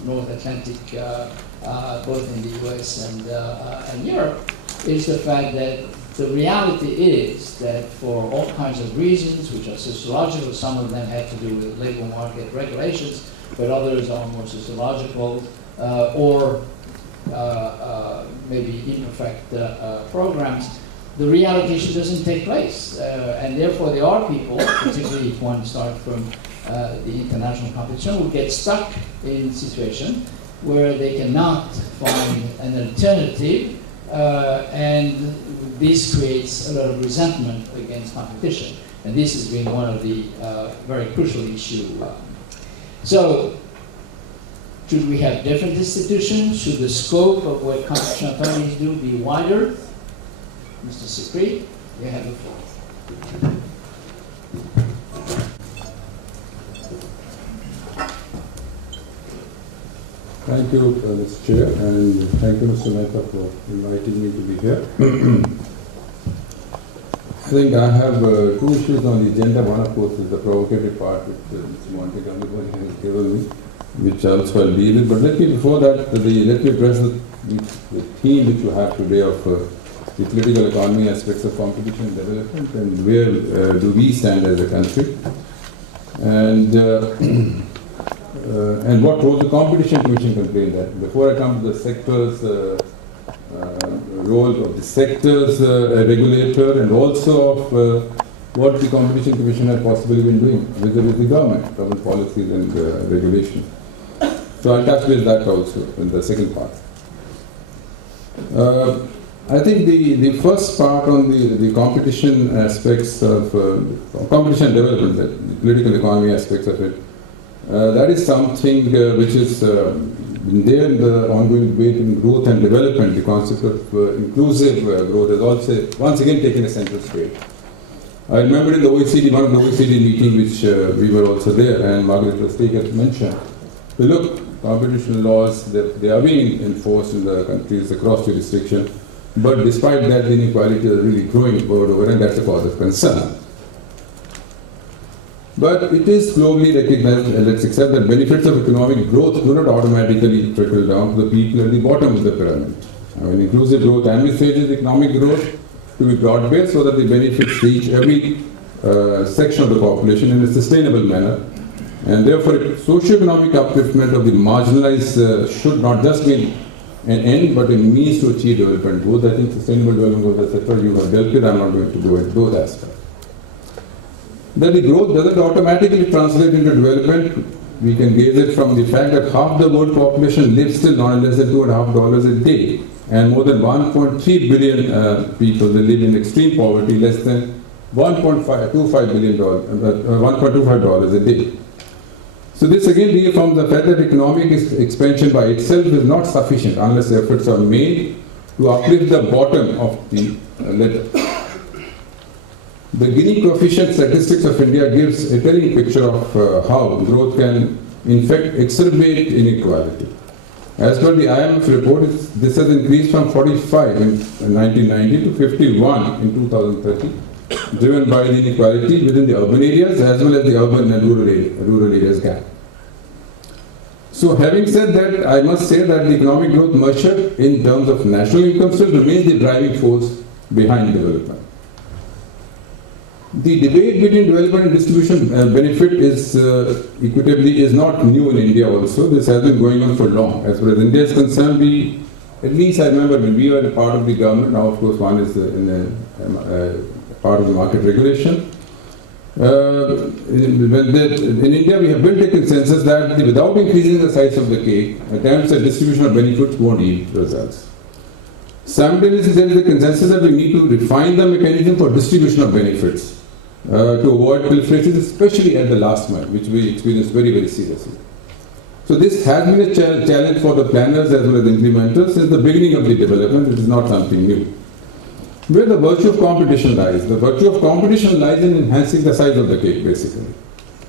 North Atlantic, both in the US and Europe, is the fact that the reality is that for all kinds of reasons, which are sociological, some of them have to do with labor market regulations, but others are more sociological or maybe imperfect programs. The reallocation doesn't take place, and therefore there are people, particularly if one starts from the international competition, who get stuck in a situation where they cannot find an alternative, and this creates a lot of resentment against competition. And this has been one of the very crucial issues. So, should we have different institutions? Should the scope of what competition authorities do be wider? Mr. Sikri, you have the floor. Thank you, Mr. Chair, and thank you, Mr. Mehta, for inviting me to be here. I think I have two issues on the agenda. One, of course, is the provocative part, which Mr. Montegamble has given me, which also I'll deal with. But let me, before that, let me address the theme which you have today of the political economy aspects of competition and development, and where do we stand as a country, and what role the Competition Commission can play in that. Before I come to the sector's role of the sector's regulator, and also of what the Competition Commission has possibly been doing with the government policies and regulations. So I'll touch base that also in the second part. I think the first part on the competition aspects of competition development, the political economy aspects of it, that is something which is there in the ongoing debate in growth and development. The concept of inclusive growth has also once again taken a central stage. I remember in the OECD, one of the OECD meeting which we were also there, and Margaret Verstaeg had mentioned, look, competition laws, they are being enforced in the countries across jurisdiction, but despite that, the inequality is really growing over, and that's a cause of concern. But it is globally recognized, let's accept that benefits of economic growth do not automatically trickle down to the people at the bottom of the pyramid. I mean, inclusive growth envisages economic growth to be broad-based so that the benefits reach every section of the population in a sustainable manner. And therefore, socio-economic upliftment of the marginalized should not just be an end, but a means to achieve development goals. I think sustainable development goals, etc., you have dealt with. I'm not going to go into those aspects. That the growth doesn't automatically translate into development, we can gauge it from the fact that half the world population lives still on less than $2.50 a day, and more than 1.3 billion people they live in extreme poverty, less than $1.25 a day. So this again reaffirms the fact that economic expansion by itself is not sufficient unless efforts are made to uplift the bottom of the ladder. The Gini coefficient statistics of India gives a telling picture of how growth can in fact exacerbate inequality. As per the IMF report, this has increased from 45 in 1990 to 51 in 2030, driven by the inequality within the urban areas as well as the urban and rural areas gap. So having said that, I must say that the economic growth measured in terms of national income still remains the driving force behind development. The debate between development and distribution benefit is equitably is not new in India also. This has been going on for long. As far as India is concerned, at least I remember when we were a part of the government, now of course one is part of the market regulation. In India we have built a consensus that without increasing the size of the cake, attempts at distribution of benefits won't yield results. Simultaneously, there is a consensus that we need to refine the mechanism for distribution of benefits to avoid pilferages, especially at the last mile, which we experienced very, very seriously. So this has been a challenge for the planners as well as the implementers since the beginning of the development. It is not something new. Where the virtue of competition lies? The virtue of competition lies in enhancing the size of the cake, basically.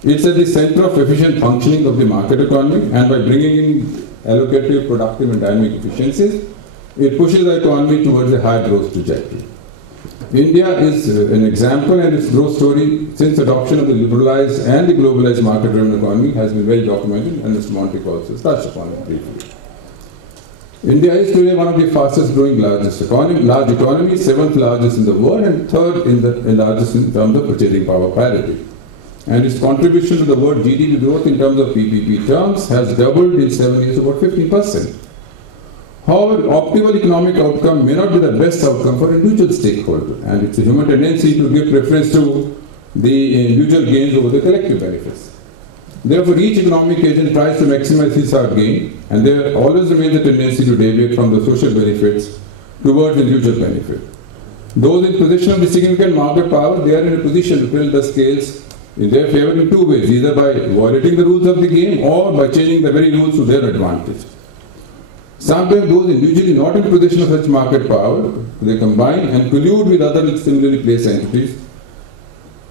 It's at the center of efficient functioning of the market economy, and by bringing in allocative, productive and dynamic efficiencies, it pushes the economy towards a high growth trajectory. India is an example, and its growth story since adoption of the liberalized and the globalized market-driven economy has been well documented, and Mr. Montic also touched upon it briefly. India is today one of the fastest growing large economies, 7th largest in the world and 3rd in the largest in terms of purchasing power parity. And its contribution to the world GDP growth in terms of PPP terms has doubled in 7 years, about 15%. However, optimal economic outcome may not be the best outcome for individual stakeholder, and it's a human tendency to give preference to the individual gains over the collective benefits. Therefore, each economic agent tries to maximize his or her gain, and there always remains a tendency to deviate from the social benefits towards individual benefit. Those in possession of the significant market power, they are in a position to tilt the scales in their favor in two ways, either by violating the rules of the game or by changing the very rules to their advantage. Sometimes those individually not in possession of such market power, they combine and collude with other similarly placed entities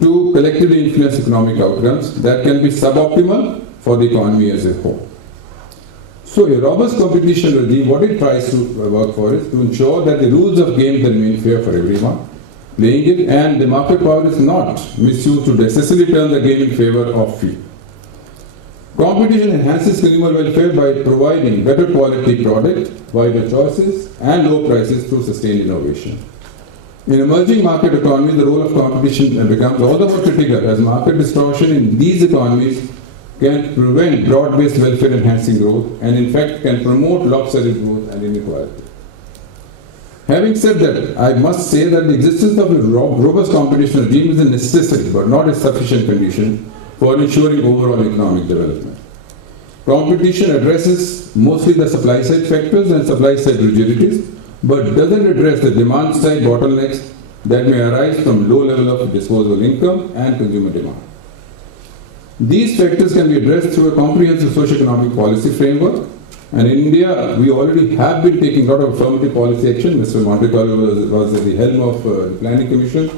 to collectively influence economic outcomes that can be suboptimal for the economy as a whole. So a robust competition regime, what it tries to work for is to ensure that the rules of game can remain fair for everyone playing it, and the market power is not misused to excessively turn the game in favor of few. Competition enhances consumer welfare by providing better quality product, wider choices and low prices through sustained innovation. In emerging market economies, the role of competition becomes all the more critical, as market distortion in these economies can prevent broad-based welfare-enhancing growth and in fact can promote lopsided growth and inequality. Having said that, I must say that the existence of a robust competition regime is a necessity but not a sufficient condition for ensuring overall economic development. Competition addresses mostly the supply-side factors and supply-side rigidities, but doesn't address the demand-side bottlenecks that may arise from low level of disposable income and consumer demand. These factors can be addressed through a comprehensive socio-economic policy framework, and in India we already have been taking a lot of affirmative policy action. Mr. Montic was at the helm of the Planning Commission.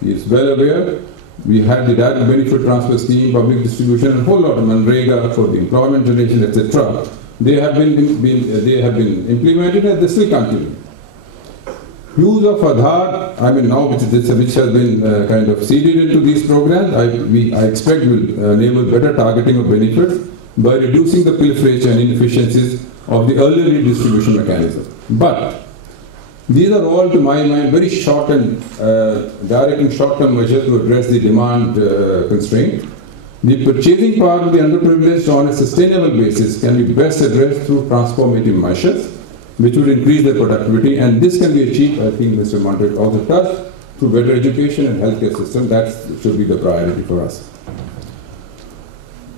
He is well aware. We had the direct benefit transfer scheme, public distribution, and a whole lot of Manrega for the employment generation, etc. They have been implemented and they still continue. Use of Aadhaar, now which has been kind of seeded into these programs, I expect will enable better targeting of benefits by reducing the pilferage and inefficiencies of the earlier redistribution mechanism. But these are all, to my mind, very short and direct and short-term measures to address the demand constraint. The purchasing power of the underprivileged on a sustainable basis can be best addressed through transformative measures, which would increase their productivity, and this can be achieved, I think Mr. Montic also touched, through better education and healthcare system. That should be the priority for us.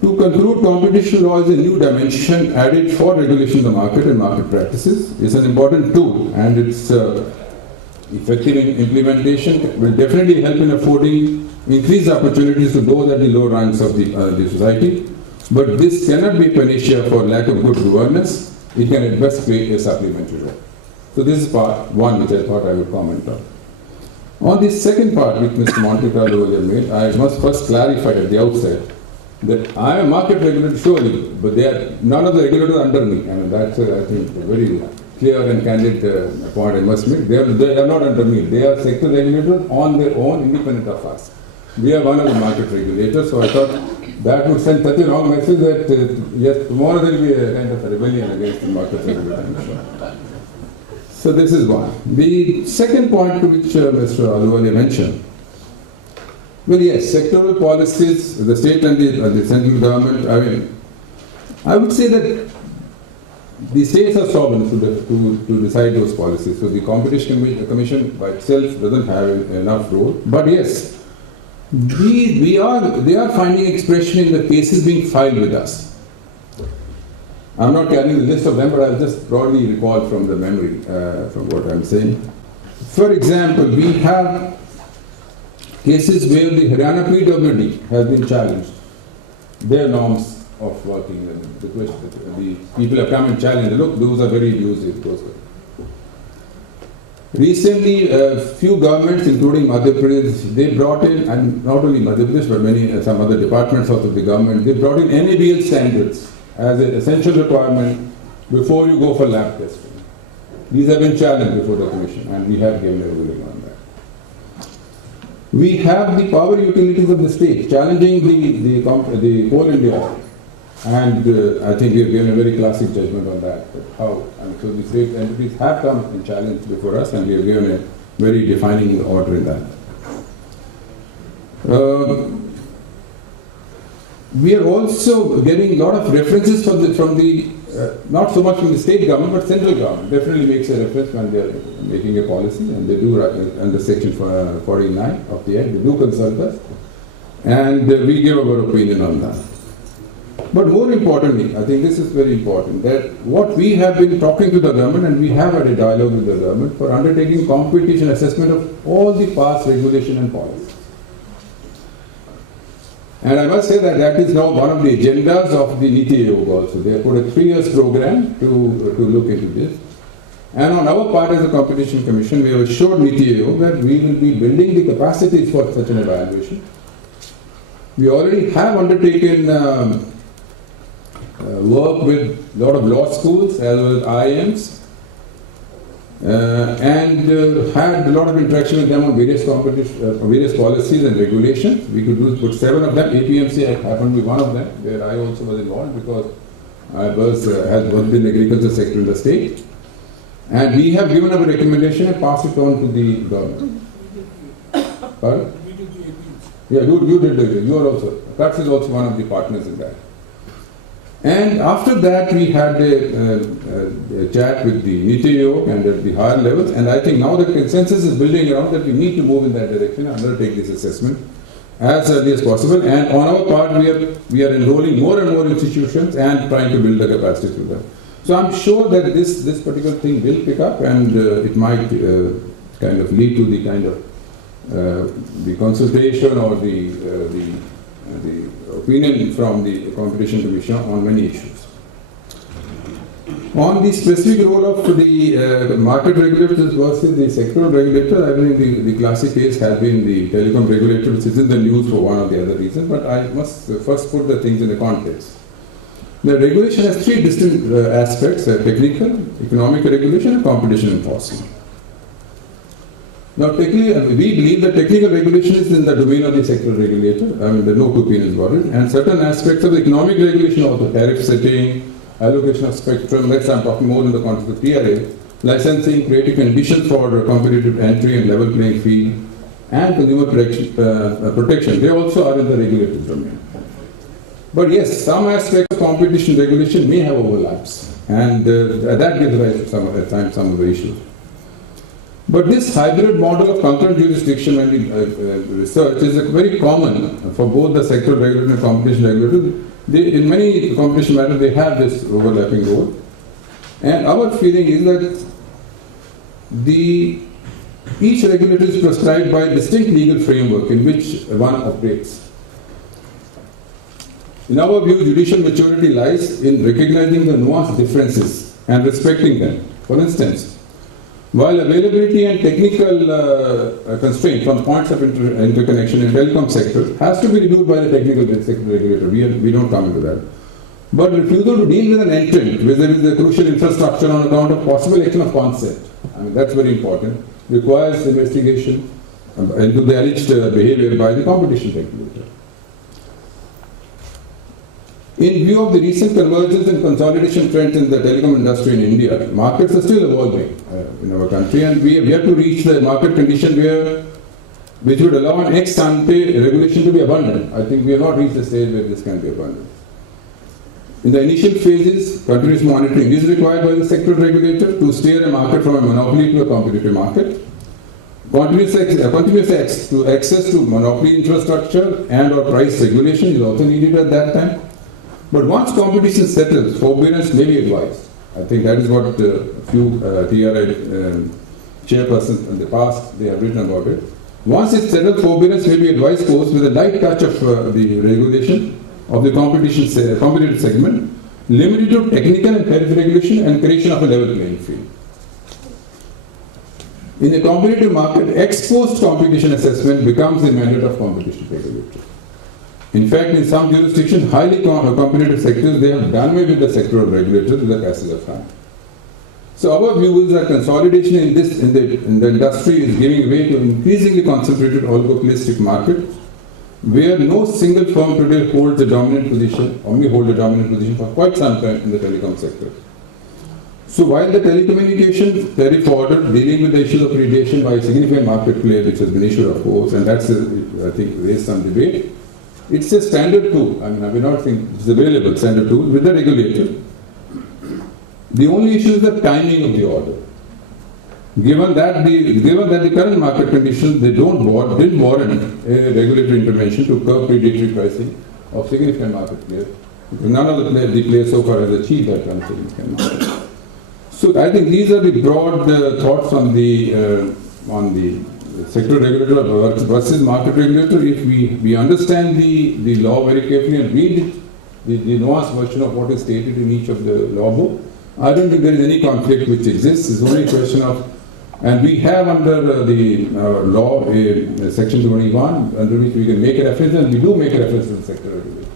To conclude, competition law is a new dimension added for regulation of the market and market practices. It's an important tool, and its effective implementation will definitely help in affording increased opportunities to those at the lower ranks of the society. But this cannot be a panacea for lack of good governance. It can at best play a supplementary role. So this is part one which I thought I would comment on. On the second part which Mr. Montic earlier made, I must first clarify at the outset that I am a market regulator, surely, but they are none of the regulators under me. That's I think a very clear and candid point I must make. They are not under me. They are sector regulators on their own, independent of us. We are one of the market regulators, so I thought that would send such a wrong message that yes, tomorrow there will be a kind of a rebellion against the market regulator. So this is one. The second point to which Mr. Ahluwalia mentioned, well, yes, sectoral policies, the state and the central government, I would say that the states are sovereign to decide those policies. So the Competition Commission by itself doesn't have enough role. But yes, they are finding expression in the cases being filed with us. I'm not carrying the list of them, but I'll just broadly recall from the memory from what I'm saying. For example, we have cases where the Haryana PWD has been challenged. Their norms of working, the people have come and challenged, look, those are very abusive. Recently, a few governments, including Madhya Pradesh, they brought in, and not only Madhya Pradesh, but many, some other departments of the government, they brought in NABL standards as an essential requirement before you go for lab testing. These have been challenged before the Commission, and we have given a ruling on that. We have the power utilities of the state challenging the Coal India, and I think we have given a very classic judgment on that. How, and so the state entities have come and challenged before us, and we have given a very defining order in that. We are also getting a lot of references from the not so much from the state government, but central government definitely makes a reference when they are making a policy, and they do under section 49 of the Act, they do consult us, and we give our opinion on that. But more importantly, I think this is very important, that what we have been talking to the government, and we have had a dialogue with the government for undertaking competition assessment of all the past regulation and policy. And I must say that that is now one of the agendas of the Niti Aayog also. They have put a 3-year program to look into this. And on our part as a Competition Commission, we have assured Niti Aayog that we will be building the capacities for such an evaluation. We already have undertaken work with a lot of law schools as well as IIMs, and had a lot of interaction with them on various policies and regulations. We could put 7 of them. APMC happened to be one of them, where I also was involved because I had worked in the agriculture sector in the state. And we have given our recommendation and passed it on to the government. Pardon? Yeah, you did it. You are also. Kutch is also one of the partners in that. And after that, we had a chat with the Niti Aayog and at the higher levels, and I think now the consensus is building around that we need to move in that direction and undertake this assessment as early as possible. And on our part, we are enrolling more and more institutions and trying to build the capacity through them. So I'm sure that this particular thing will pick up, and it might kind of lead to the kind of the consultation or the opinion from the Competition Commission on many issues. On the specific role of the market regulators versus the sectoral regulator, I think the classic case has been the telecom regulator, which is in the news for one or the other reason, but I must first put the things in the context. The regulation has 3 distinct aspects: technical, economic regulation, and competition enforcement. Now, we believe that technical regulation is in the domain of the sectoral regulator. I mean, there are no two opinions about it. And certain aspects of the economic regulation, also tariff setting, allocation of spectrum, I'm talking more in the context of TRA, licensing, creating conditions for competitive entry and level playing field, and consumer protection. They also are in the regulatory domain. But yes, some aspects of competition regulation may have overlaps, and that gives rise to some of the issues. But this hybrid model of concurrent jurisdiction when we research is very common for both the sectoral regulator and competition regulator. In many competition matters, they have this overlapping role. And our feeling is that each regulator is prescribed by a distinct legal framework in which one operates. In our view, judicial maturity lies in recognizing the nuanced differences and respecting them. For instance, while availability and technical constraint from points of interconnection in telecom sector has to be reviewed by the technical sector regulator, we don't come into that. But refusal to deal with an entrant vis-a-vis the crucial infrastructure on account of possible action of concept, I mean that's very important, requires investigation into the alleged behavior by the competition regulator. In view of the recent convergence and consolidation trends in the telecom industry in India, markets are still evolving in our country, and we have yet to reach the market condition which would allow an ex-ante regulation to be abundant. I think we have not reached the stage where this can be abundant. In the initial phases, continuous monitoring is required by the sectoral regulator to steer a market from a monopoly to a competitive market. Continuous access to monopoly infrastructure and or price regulation is also needed at that time. But once competition settles, forbearance may be advised. I think that is what a few TRA chairpersons in the past, they have written about it. Once it's settled, forbearance may be advised course with a light touch of the regulation of the competitive segment, limited to technical and tariff regulation and creation of a level playing field. In a competitive market, ex-post competition assessment becomes the mandate of competition regulator. In fact, in some jurisdictions, highly competitive sectors, they have done away with the sectoral regulators with the passage of time. So our view is that consolidation in the industry is giving way to increasingly concentrated oligopolistic market, where no single firm today holds a dominant position, or may hold a dominant position for quite some time in the telecom sector. So while the telecommunications tariff order dealing with the issues of predation by a significant market player, which has been issued, of course, and that's, I think, raised some debate, it's a standard tool. I mean, I may not think it's available standard tool with the regulator. The only issue is the timing of the order. Given that the current market conditions didn't warrant a regulatory intervention to curb predatory pricing of significant market players, because none of the players so far has achieved that kind of significant market. So I think these are the broad thoughts on the sector regulator versus market regulator. If we understand the law very carefully and read the nuanced version of what is stated in each of the law book, I don't think there is any conflict which exists. It's only a question of, and we have under the law section 21 under which we can make a reference, and we do make a reference to the sector regulator.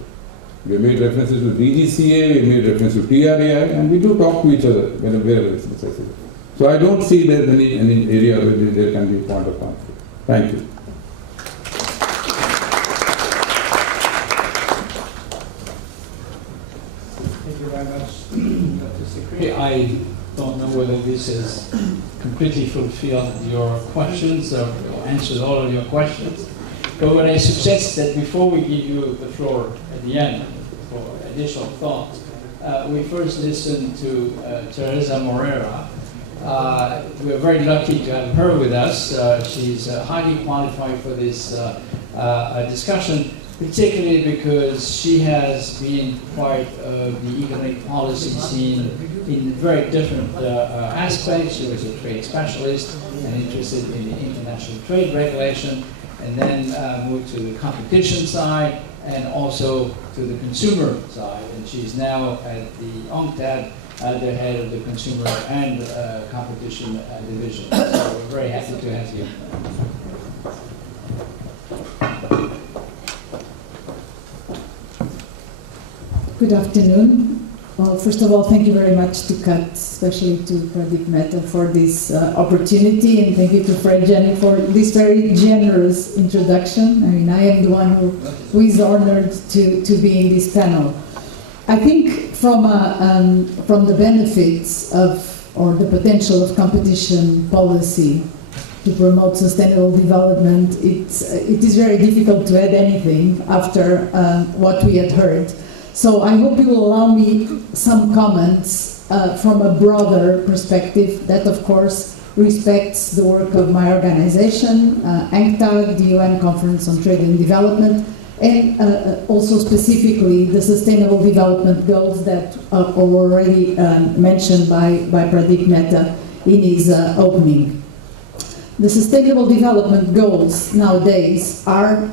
We have made references to DGCA, we made reference to TRAI, and we do talk to each other wherever it's necessary. So I don't see there's any area where there can be a point of conflict. Thank you. Thank you very much, Dr. Sikri. I don't know whether this has completely fulfilled your questions or answered all of your questions. But what I suggest that before we give you the floor at the end for additional thoughts, we first listen to Teresa Moreira. We are very lucky to have her with us. She's highly qualified for this discussion, particularly because she has been part of the economic policy scene in very different aspects. She was a trade specialist and interested in the international trade regulation, and then moved to the competition side and also to the consumer side. And she's now at the UNCTAD, the head of the consumer and competition division. So we're very happy to have you. Good afternoon. Well, first of all, thank you very much to CUT, especially to Pradeep Mehta for this opportunity, and thank you to Fred Jenny for this very generous introduction. I mean, I am the one who is honored to be in this panel. I think from the benefits of, or the potential of competition policy to promote sustainable development, it is very difficult to add anything after what we had heard. So I hope you will allow me some comments from a broader perspective that, of course, respects the work of my organization, UNCTAD, the UN Conference on Trade and Development, and also specifically the Sustainable Development Goals that are already mentioned by Pradeep Mehta in his opening. The Sustainable Development Goals nowadays are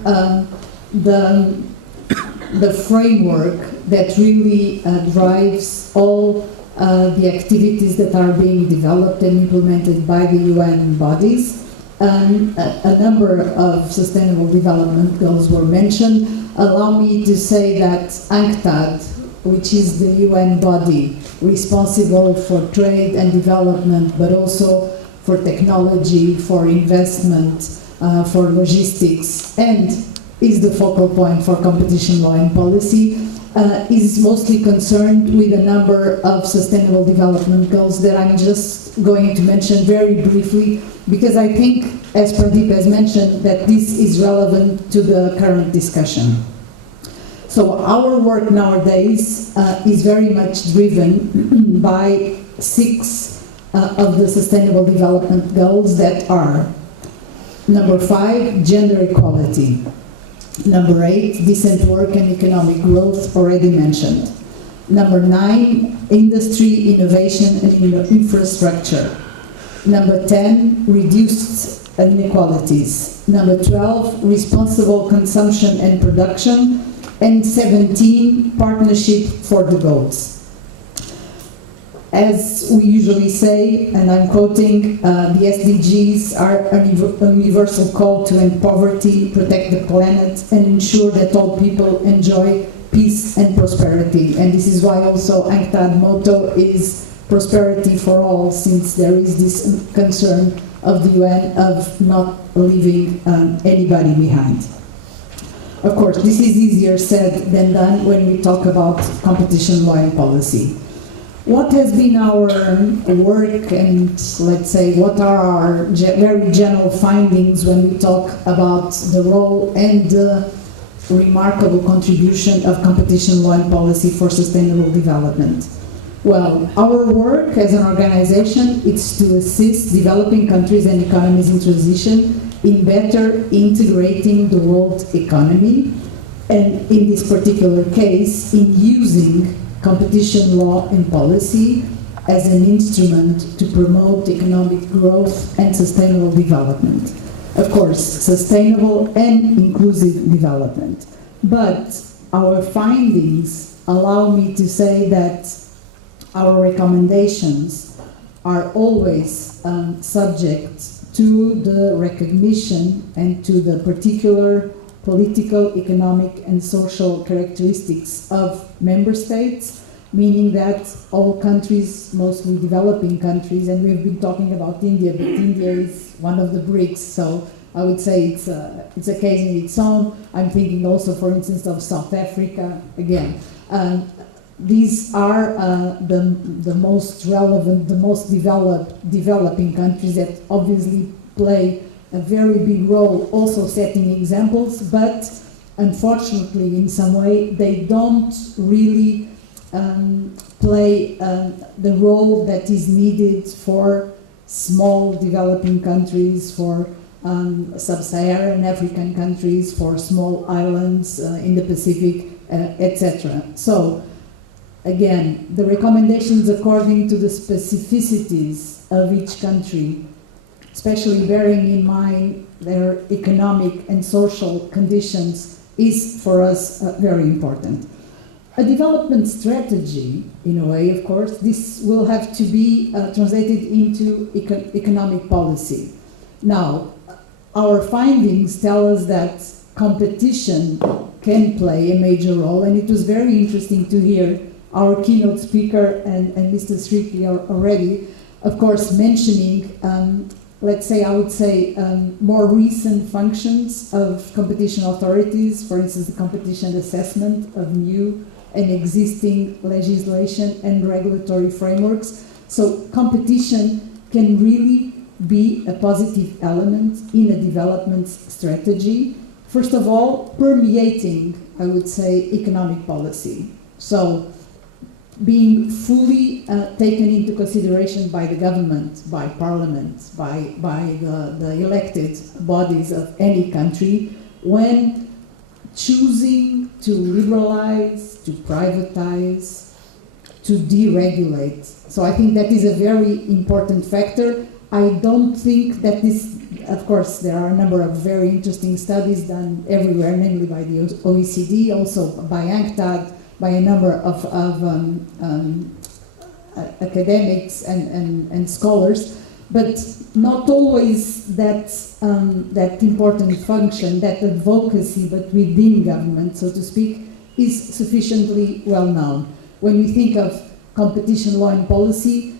the framework that really drives all the activities that are being developed and implemented by the UN bodies. A number of sustainable development goals were mentioned. Allow me to say that UNCTAD, which is the UN body responsible for trade and development, but also for technology, for investment, for logistics, and is the focal point for competition law and policy, is mostly concerned with a number of sustainable development goals that I'm just going to mention very briefly, because I think, as Pradeep has mentioned, that this is relevant to the current discussion. So our work nowadays is very much driven by 6 of the sustainable development goals that are: number 5, gender equality; number 8, decent work and economic growth, already mentioned; number 9, industry, innovation and infrastructure; number 10, reduced inequalities; number 12, responsible consumption and production; and 17, partnership for the goals. as we usually say, and I'm quoting, the SDGs are a universal call to end poverty, protect the planet, and ensure that all people enjoy peace and prosperity. And this is why also UNCTAD motto is prosperity for all, since there is this concern of the UN of not leaving anybody behind. Of course, this is easier said than done when we talk about competition law and policy. What has been our work, and let's say what are our very general findings when we talk about the role and the remarkable contribution of competition law and policy for sustainable development? Well, our work as an organization is to assist developing countries and economies in transition in better integrating the world economy, and in this particular case, in using competition law and policy as an instrument to promote economic growth and sustainable development. Of course, sustainable and inclusive development. But our findings allow me to say that our recommendations are always subject to the recognition and to the particular political, economic, and social characteristics of member states, meaning that all countries, mostly developing countries, and we've been talking about India, but India is one of the BRICS, so I would say it's a case in its own. I'm thinking also, for instance, of South Africa, again. These are the most relevant, the most developing countries that obviously play a very big role, also setting examples, but unfortunately, in some way, they don't really play the role that is needed for small developing countries, for sub-Saharan African countries, for small islands in the Pacific, etc. So, again, the recommendations according to the specificities of each country, especially bearing in mind their economic and social conditions, is for us very important. A development strategy, in a way, of course, this will have to be translated into economic policy. Now, our findings tell us that competition can play a major role, and it was very interesting to hear our keynote speaker and Mr. Sriki already, of course, mentioning, let's say, I would say, more recent functions of competition authorities, for instance, the competition assessment of new and existing legislation and regulatory frameworks. So competition can really be a positive element in a development strategy. First of all, permeating, I would say, economic policy. So being fully taken into consideration by the government, by parliament, by the elected bodies of any country when choosing to liberalize, to privatize, to deregulate. So I think that is a very important factor. I don't think that this, of course, there are a number of very interesting studies done everywhere, namely by the OECD, also by UNCTAD, by a number of academics and scholars, but not always that important function, that advocacy, but within government, so to speak, is sufficiently well known. When we think of competition law and policy,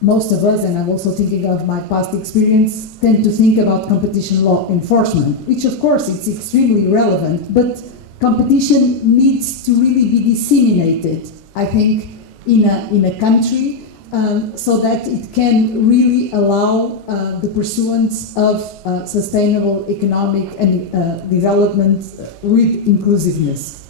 most of us, and I'm also thinking of my past experience, tend to think about competition law enforcement, which of course it's extremely relevant, but competition needs to really be disseminated, I think, in a country, so that it can really allow the pursuance of sustainable economic and development with inclusiveness.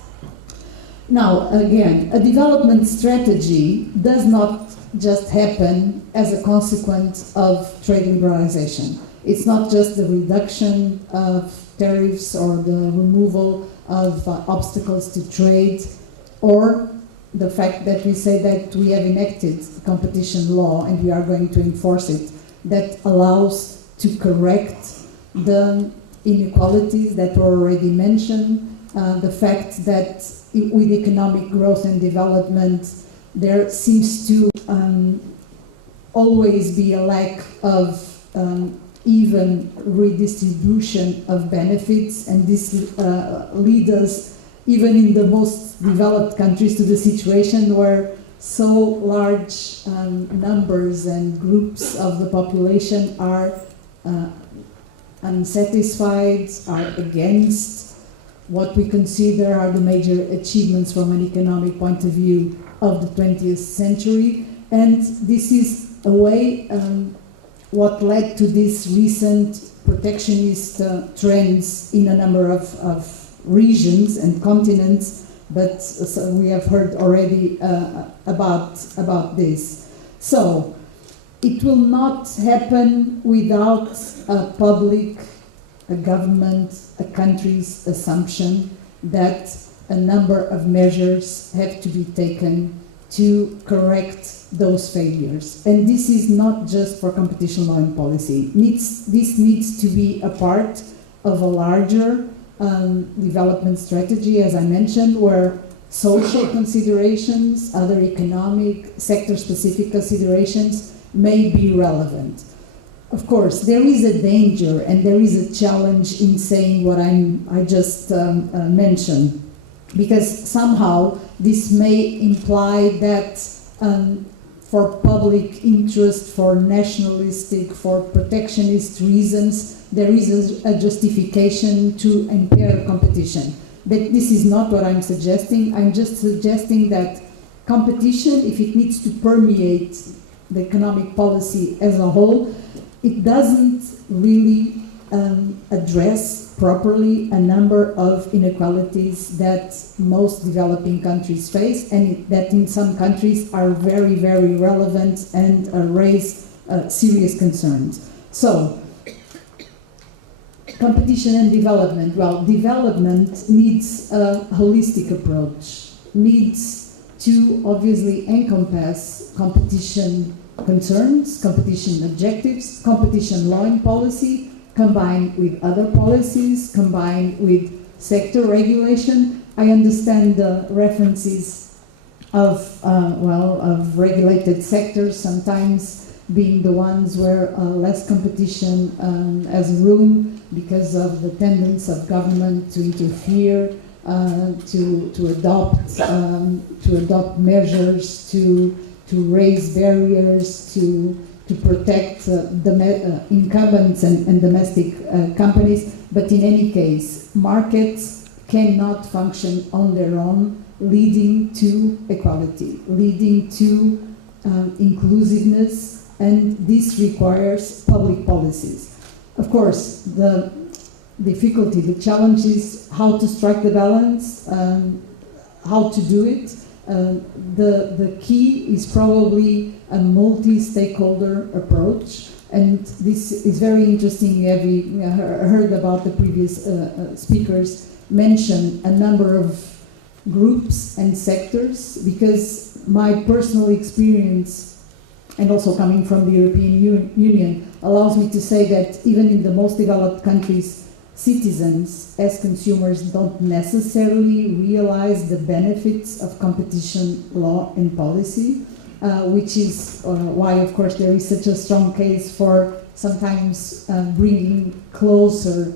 Now, again, a development strategy does not just happen as a consequence of trade liberalization. It's not just the reduction of tariffs or the removal of obstacles to trade, or the fact that we say that we have enacted competition law and we are going to enforce it, that allows to correct the inequalities that were already mentioned, the fact that with economic growth and development, there seems to always be a lack of even redistribution of benefits, and this leads us, even in the most developed countries, to the situation where so large numbers and groups of the population are unsatisfied, are against what we consider are the major achievements from an economic point of view of the 20th century. And this is a way, what led to these recent protectionist trends in a number of regions and continents, but so we have heard already about this. So it will not happen without a government, a country's assumption that a number of measures have to be taken to correct those failures. And this is not just for competition law and policy. This needs to be a part of a larger development strategy, as I mentioned, where social considerations, other economic, sector-specific considerations may be relevant. Of course, there is a danger and there is a challenge in saying what I just mentioned, because somehow this may imply that for public interest, for nationalistic, for protectionist reasons, there is a justification to impair competition. But this is not what I'm suggesting. I'm just suggesting that competition, if it needs to permeate the economic policy as a whole, it doesn't really address properly a number of inequalities that most developing countries face, and that in some countries are very, very relevant and raise serious concerns. So, competition and development. Well, development needs a holistic approach, needs to obviously encompass competition concerns, competition objectives, competition law and policy, combined with other policies, combined with sector regulation. I understand the references of regulated sectors sometimes being the ones where less competition has room because of the tendency of government to interfere, to adopt measures to raise barriers, to protect the incumbents and domestic companies. But in any case, markets cannot function on their own, leading to equality, leading to inclusiveness, and this requires public policies. Of course, the difficulty, the challenge is how to strike the balance, how to do it. The key is probably a multi-stakeholder approach, and this is very interesting. We heard about the previous speakers mention a number of groups and sectors, because my personal experience, and also coming from the European Union, allows me to say that even in the most developed countries, citizens, as consumers, don't necessarily realize the benefits of competition law and policy, which is why, of course, there is such a strong case for sometimes bringing closer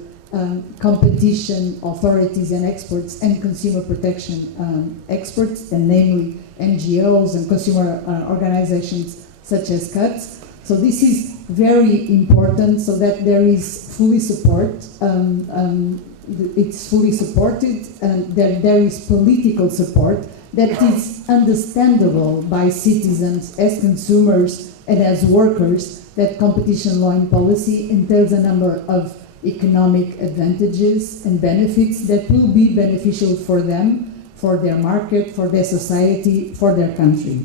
competition authorities and experts and consumer protection experts, and namely NGOs and consumer organizations such as CUTS. So this is very important, so that there is fully support, it's fully supported, and there is political support that is understandable by citizens as consumers and as workers, that competition law and policy entails a number of economic advantages and benefits that will be beneficial for them, for their market, for their society, for their country.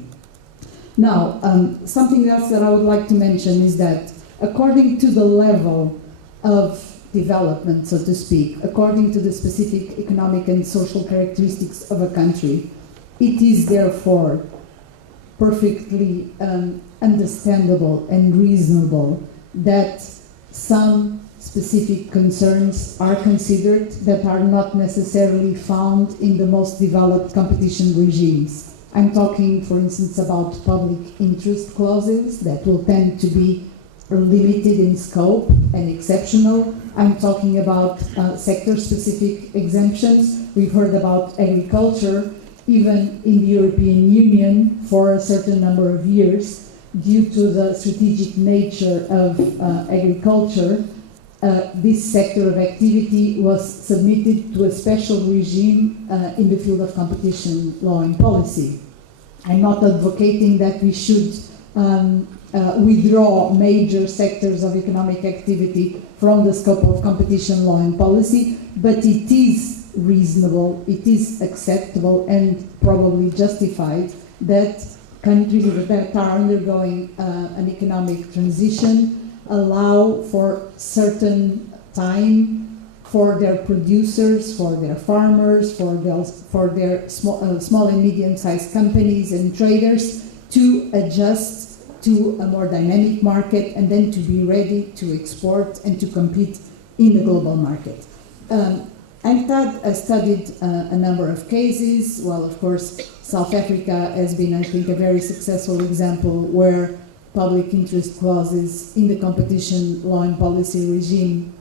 Now, something else that I would like to mention is that according to the level of development, so to speak, according to the specific economic and social characteristics of a country, it is therefore perfectly understandable and reasonable that some specific concerns are considered that are not necessarily found in the most developed competition regimes. I'm talking, for instance, about public interest clauses that will tend to be limited in scope and exceptional. I'm talking about sector-specific exemptions. We've heard about agriculture, even in the European Union for a certain number of years, due to the strategic nature of agriculture. This sector of activity was submitted to a special regime in the field of competition law and policy. I'm not advocating that we should withdraw major sectors of economic activity from the scope of competition law and policy, but it is reasonable, it is acceptable and probably justified that countries that are undergoing an economic transition allow for certain time for their producers, for their farmers, for their small and medium-sized companies and traders to adjust to a more dynamic market and then to be ready to export and to compete in the global market. I studied a number of cases. Well, of course, South Africa has been, I think, a very successful example where public interest clauses in the competition law and policy regime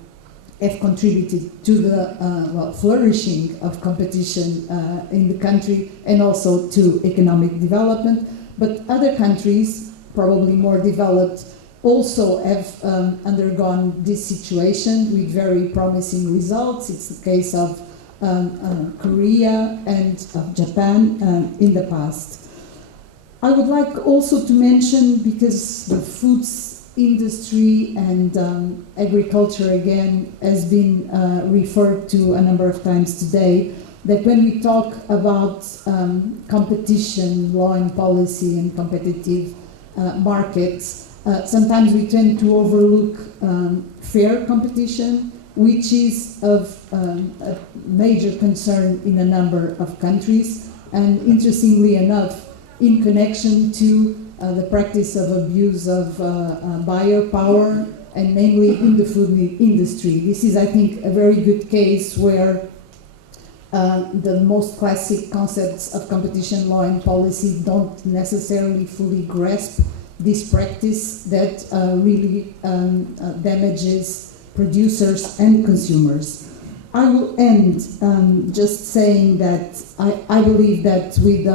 have contributed to the flourishing of competition in the country and also to economic development. But other countries, probably more developed, also have undergone this situation with very promising results. It's the case of Korea and of Japan in the past. I would like also to mention, because the foods industry and agriculture again has been referred to a number of times today, that when we talk about competition, law and policy and competitive markets, sometimes we tend to overlook fair competition, which is of a major concern in a number of countries, and interestingly enough, in connection to the practice of abuse of buyer power, and namely in the food industry. This is, I think, a very good case where the most classic concepts of competition law and policy don't necessarily fully grasp this practice that really damages producers and consumers. I will end just saying that I believe that with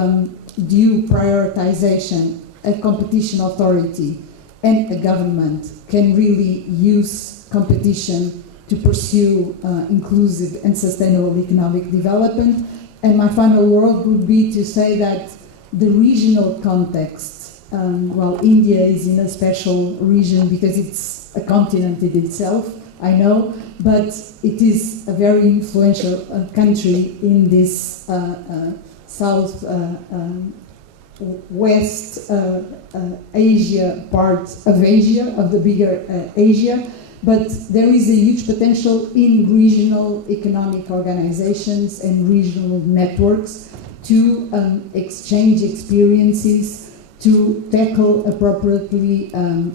due prioritization, a competition authority and a government can really use competition to pursue inclusive and sustainable economic development. And my final word would be to say that the regional context, while India is in a special region because it's a continent in itself, I know, but it is a very influential country in this South West Asia part of Asia, of the bigger Asia, but there is a huge potential in regional economic organizations and regional networks to exchange experiences, to tackle appropriately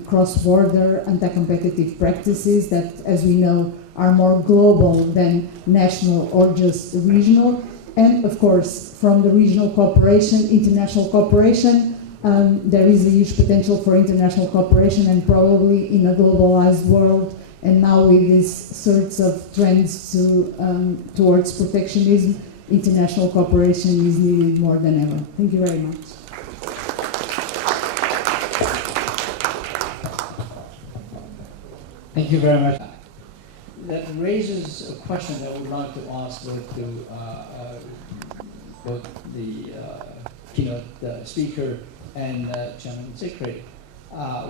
cross-border anti-competitive practices that, as we know, are more global than national or just regional. And of course, from the regional cooperation, international cooperation, there is a huge potential for international cooperation, and probably in a globalized world, and now with these sorts of trends towards protectionism, international cooperation is needed more than ever. Thank you very much. Thank you very much. That raises a question that I would like to ask both the keynote speaker and Chairman Secretary,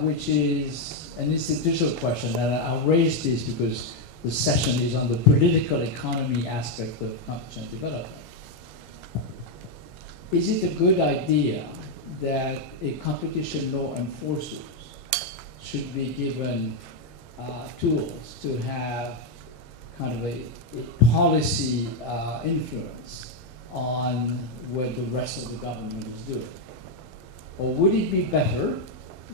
which is an institutional question. And I'll raise this because the session is on the political economy aspect of competition development. Is it a good idea that a competition law enforcers should be given tools to have kind of a policy influence on what the rest of the government is doing? Or would it be better,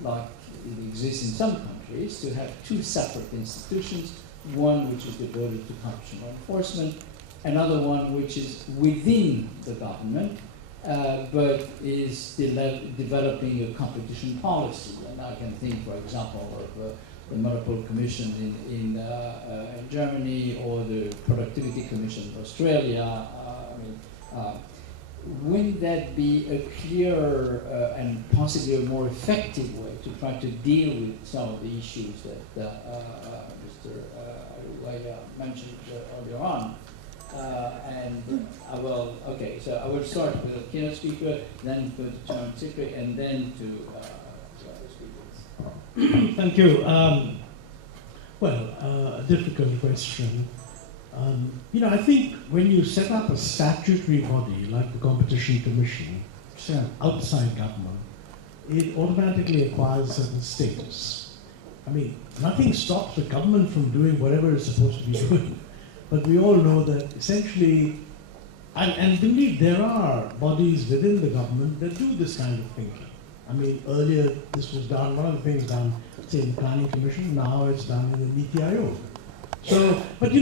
like it exists in some countries, to have two separate institutions, one which is devoted to competition law enforcement, another one which is within the government, but is developing a competition policy. And I can think, for example, of the Monopol Commission in Germany or the Productivity Commission in Australia. Wouldn't that be a clearer and possibly a more effective way to try to deal with some of the issues that Mr. Arulaya mentioned earlier on? So I will start with a keynote speaker, then to Chairman Sikri, and then to other speakers. Thank you. A difficult question. I think when you set up a statutory body like the Competition Commission, outside government, it automatically acquires certain status. Nothing stops the government from doing whatever it's supposed to be doing. But we all know that essentially, and indeed there are bodies within the government that do this kind of thinking. Earlier this was done, one of the things done, say, in the Planning Commission, now it's done in the Niti Aayog. So, but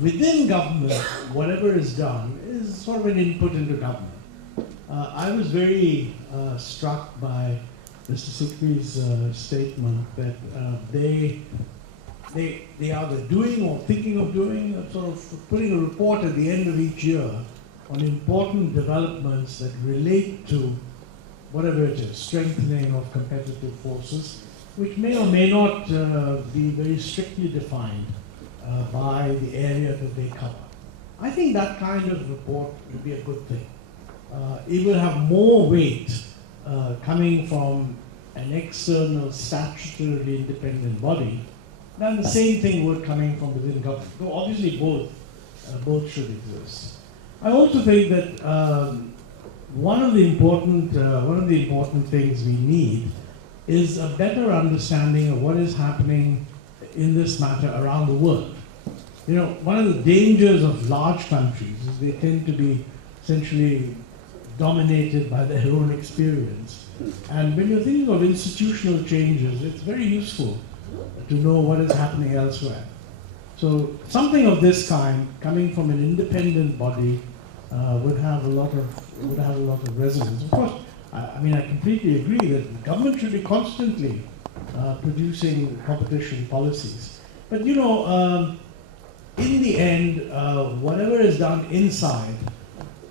within government, whatever is done is sort of an input into government. I was very struck by Mr. Sikri's statement that they either doing or thinking of doing, sort of putting a report at the end of each year on important developments that relate to whatever it is, strengthening of competitive forces, which may or may not be very strictly defined by the area that they cover. I think that kind of report would be a good thing. It will have more weight coming from an external statutorily independent body than the same thing would coming from within government. So obviously both should exist. I also think that one of the important things we need is a better understanding of what is happening in this matter around the world. One of the dangers of large countries is they tend to be essentially dominated by their own experience. And when you're thinking of institutional changes, it's very useful to know what is happening elsewhere. So something of this kind, coming from an independent body, would have a lot of resonance. Of course, I completely agree that the government should be constantly producing competition policies. But in the end, whatever is done inside,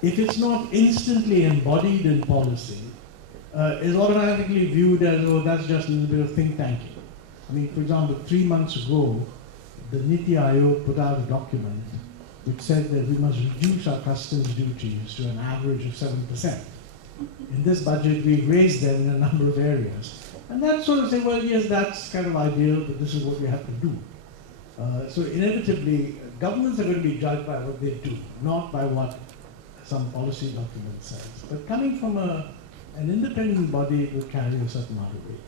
if it's not instantly embodied in policy, is automatically viewed as, oh, that's just a little bit of think tanking. For example, 3 months ago, the Niti Aayog put out a document which said that we must reduce our customs duties to an average of 7%. In this budget, we've raised them in a number of areas. And that sort of say, well, yes, that's kind of ideal, but this is what we have to do. So inevitably, governments are going to be judged by what they do, not by what some policy document says. But coming from an independent body, it would carry a certain amount of weight.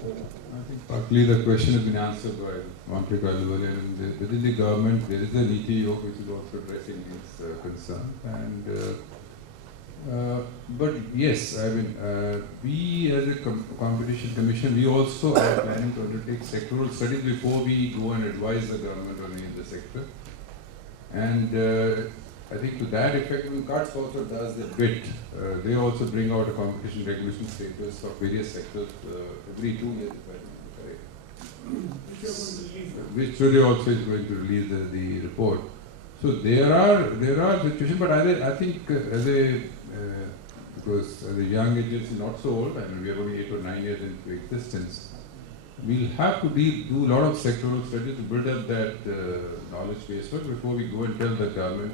I think partly the question has been answered by Mantric Ahluwalia. Within the government, there is a Niti Aayog which is also addressing this concern. But yes, we as a competition commission, we also are planning to undertake sectoral studies before we go and advise the government on any of the sector. And I think to that effect, CATS also does the bit. They also bring out a competition regulation status for various sectors every 2 years, if I remember correct. Which today also is going to release the report. So there are situations, but I think because as a young agency, not so old, we are only 8 or 9 years into existence, we'll have to do a lot of sectoral studies to build up that knowledge base first before we go and tell the government.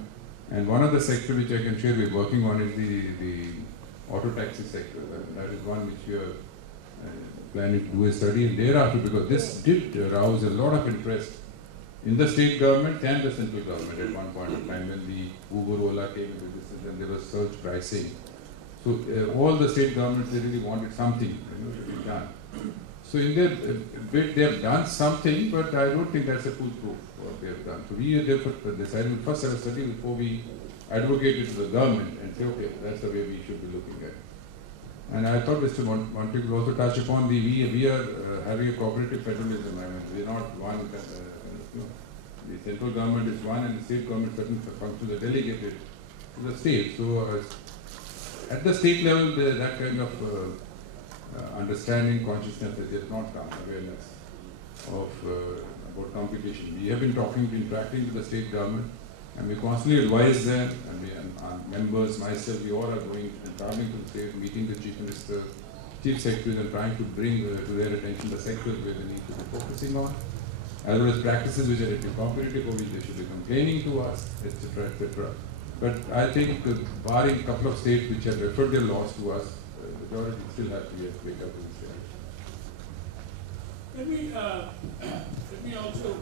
And one of the sectors which I can share we're working on is the auto taxi sector. That is one which we are planning to do a study, and thereafter, because this did arouse a lot of interest in the state government and the central government at one point in time when the Uber, Ola came into this, and there was surge pricing. So all the state governments, they really wanted something to be done. So in their bit, they have done something, but I don't think that's a foolproof what they have done. So we therefore decided we first have a study before we advocate it to the government and say, okay, that's the way we should be looking at it. And I thought Mr. Mantric will also touch upon we are having a cooperative federalism. We are not one. The central government is one and the state government certain functions are delegated to the state. So at the state level, that kind of understanding, consciousness has yet not come, awareness of about competition. We have been interacting with the state government, and we constantly advise them, and our members, myself, we all are going and traveling to the state, meeting the chief minister, chief secretaries, and trying to bring to their attention the sectors where they need to be focusing on, as well as practices which are competitive, or which they should be complaining to us, etc., etc. But I think, barring a couple of states which have referred their laws to us, the majority still have to wake up to this reality. Let me also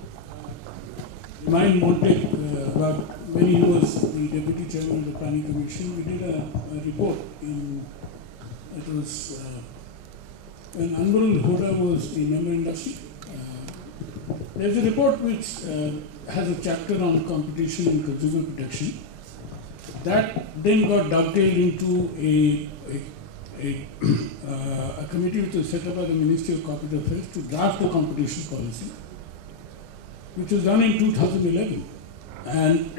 remind Montek about when he was the deputy chairman of the Planning Commission. We did a report it was when Anwarul Hoda was the member industry. There's a report which has a chapter on competition and consumer protection. That then got dovetailed into a committee which was set up by the Ministry of Corporate Affairs to draft a competition policy, which was done in 2011. And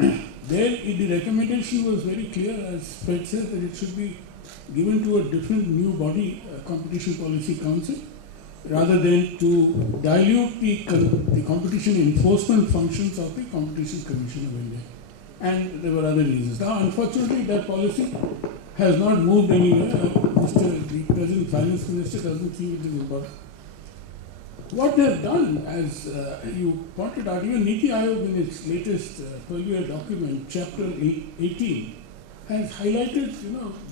there the recommendation was very clear, as Fred said, that it should be given to a different new body, a Competition Policy Council, rather than to dilute the competition enforcement functions of the Competition Commission of India. And there were other reasons. Now, unfortunately, that policy has not moved anywhere. The present finance minister doesn't think it is important. What they have done, as you pointed out, even Niti Aayog in its latest 12-year document, chapter 18, has highlighted,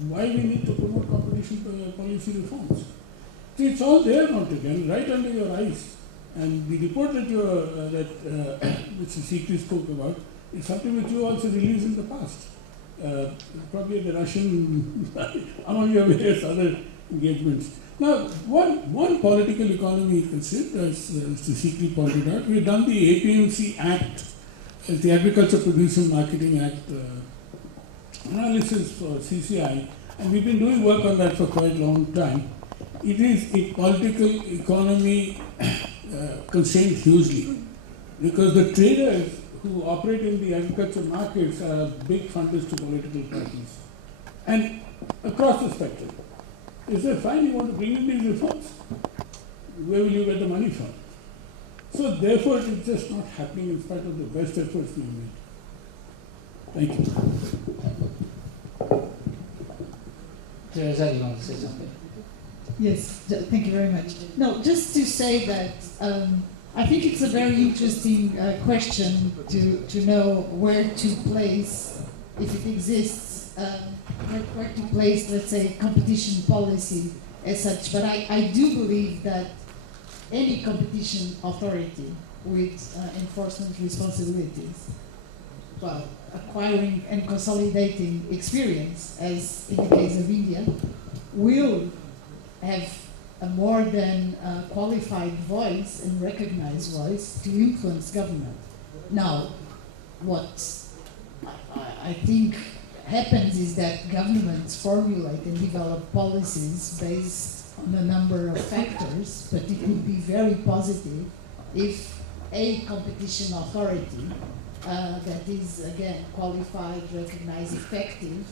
why we need to promote competition policy reforms. See, it's all there now again, right under your eyes. And the report that Mr. Sikri spoke about is something which you also released in the past. Probably the Russian, among your various other engagements. Now, one political economy concept, as Mr. Sikri pointed out, we have done the APMC Act, the Agriculture Producer Marketing Act analysis for CCI, and we've been doing work on that for quite a long time. It is a political economy constrained hugely, because the traders who operate in the agriculture markets are big funders to political parties. And across the spectrum, is there fine, you want to bring in these reforms? Where will you get the money from? So therefore, it's just not happening in spite of the best efforts we made. Thank you. Teresa, you want to say something? Yes, thank you very much. No, just to say that I think it's a very interesting question to know where to place, if it exists, where to place, let's say, competition policy as such. But I do believe that any competition authority with enforcement responsibilities, well, acquiring and consolidating experience, as in the case of India, will have a more than qualified voice and recognized voice to influence government. Now, what I think happens is that governments formulate and develop policies based on a number of factors, but it would be very positive if a competition authority that is, again, qualified, recognized, effective,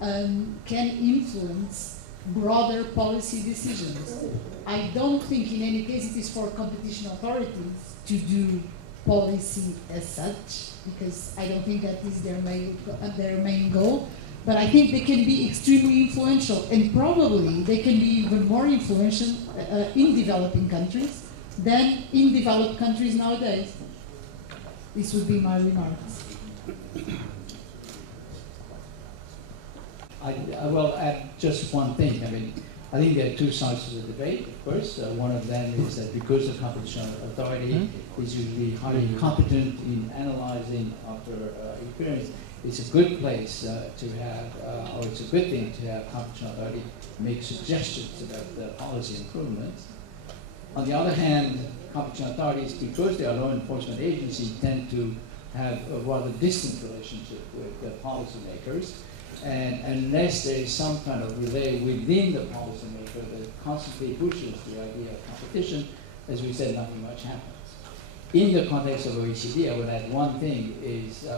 can influence broader policy decisions. I don't think in any case it is for competition authorities to do policy as such, because I don't think that is their main goal, but I think they can be extremely influential, and probably they can be even more influential in developing countries than in developed countries nowadays. This would be my remarks. I will add just one thing. I mean, I think there are two sides to the debate. Of course, one of them is that because the competition authority is usually highly competent in analyzing after experience, it's a good place to have, or it's a good thing to have competition authority make suggestions about the policy improvements. On the other hand, competition authorities, because they are law enforcement agencies, tend to have a rather distant relationship with the policymakers. And unless there is some kind of relay within the policymaker that constantly pushes the idea of competition, as we said, nothing much happens. In the context of OECD, I would add one thing is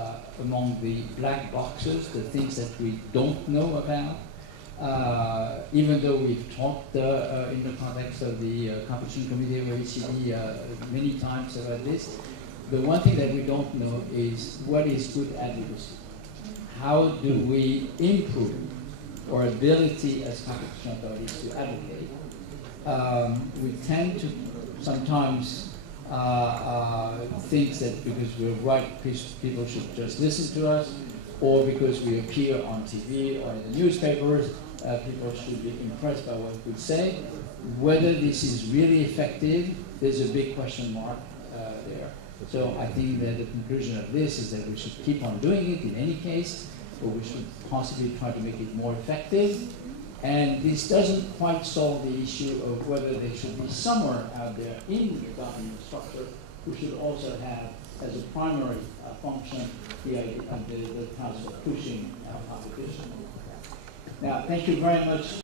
among the black boxes, the things that we don't know about, even though we've talked in the context of the Competition Committee of OECD many times about this, the one thing that we don't know is what is good advocacy. How do we improve our ability as competition authorities to advocate? We tend to sometimes think that because we're right, people should just listen to us, or because we appear on TV or in the newspapers, people should be impressed by what we say. Whether this is really effective, there's a big question mark there. So I think that the conclusion of this is that we should keep on doing it in any case, but we should possibly try to make it more effective. And this doesn't quite solve the issue of whether there should be somewhere out there in the government structure who should also have as a primary function the task of pushing competition. Now, thank you very much.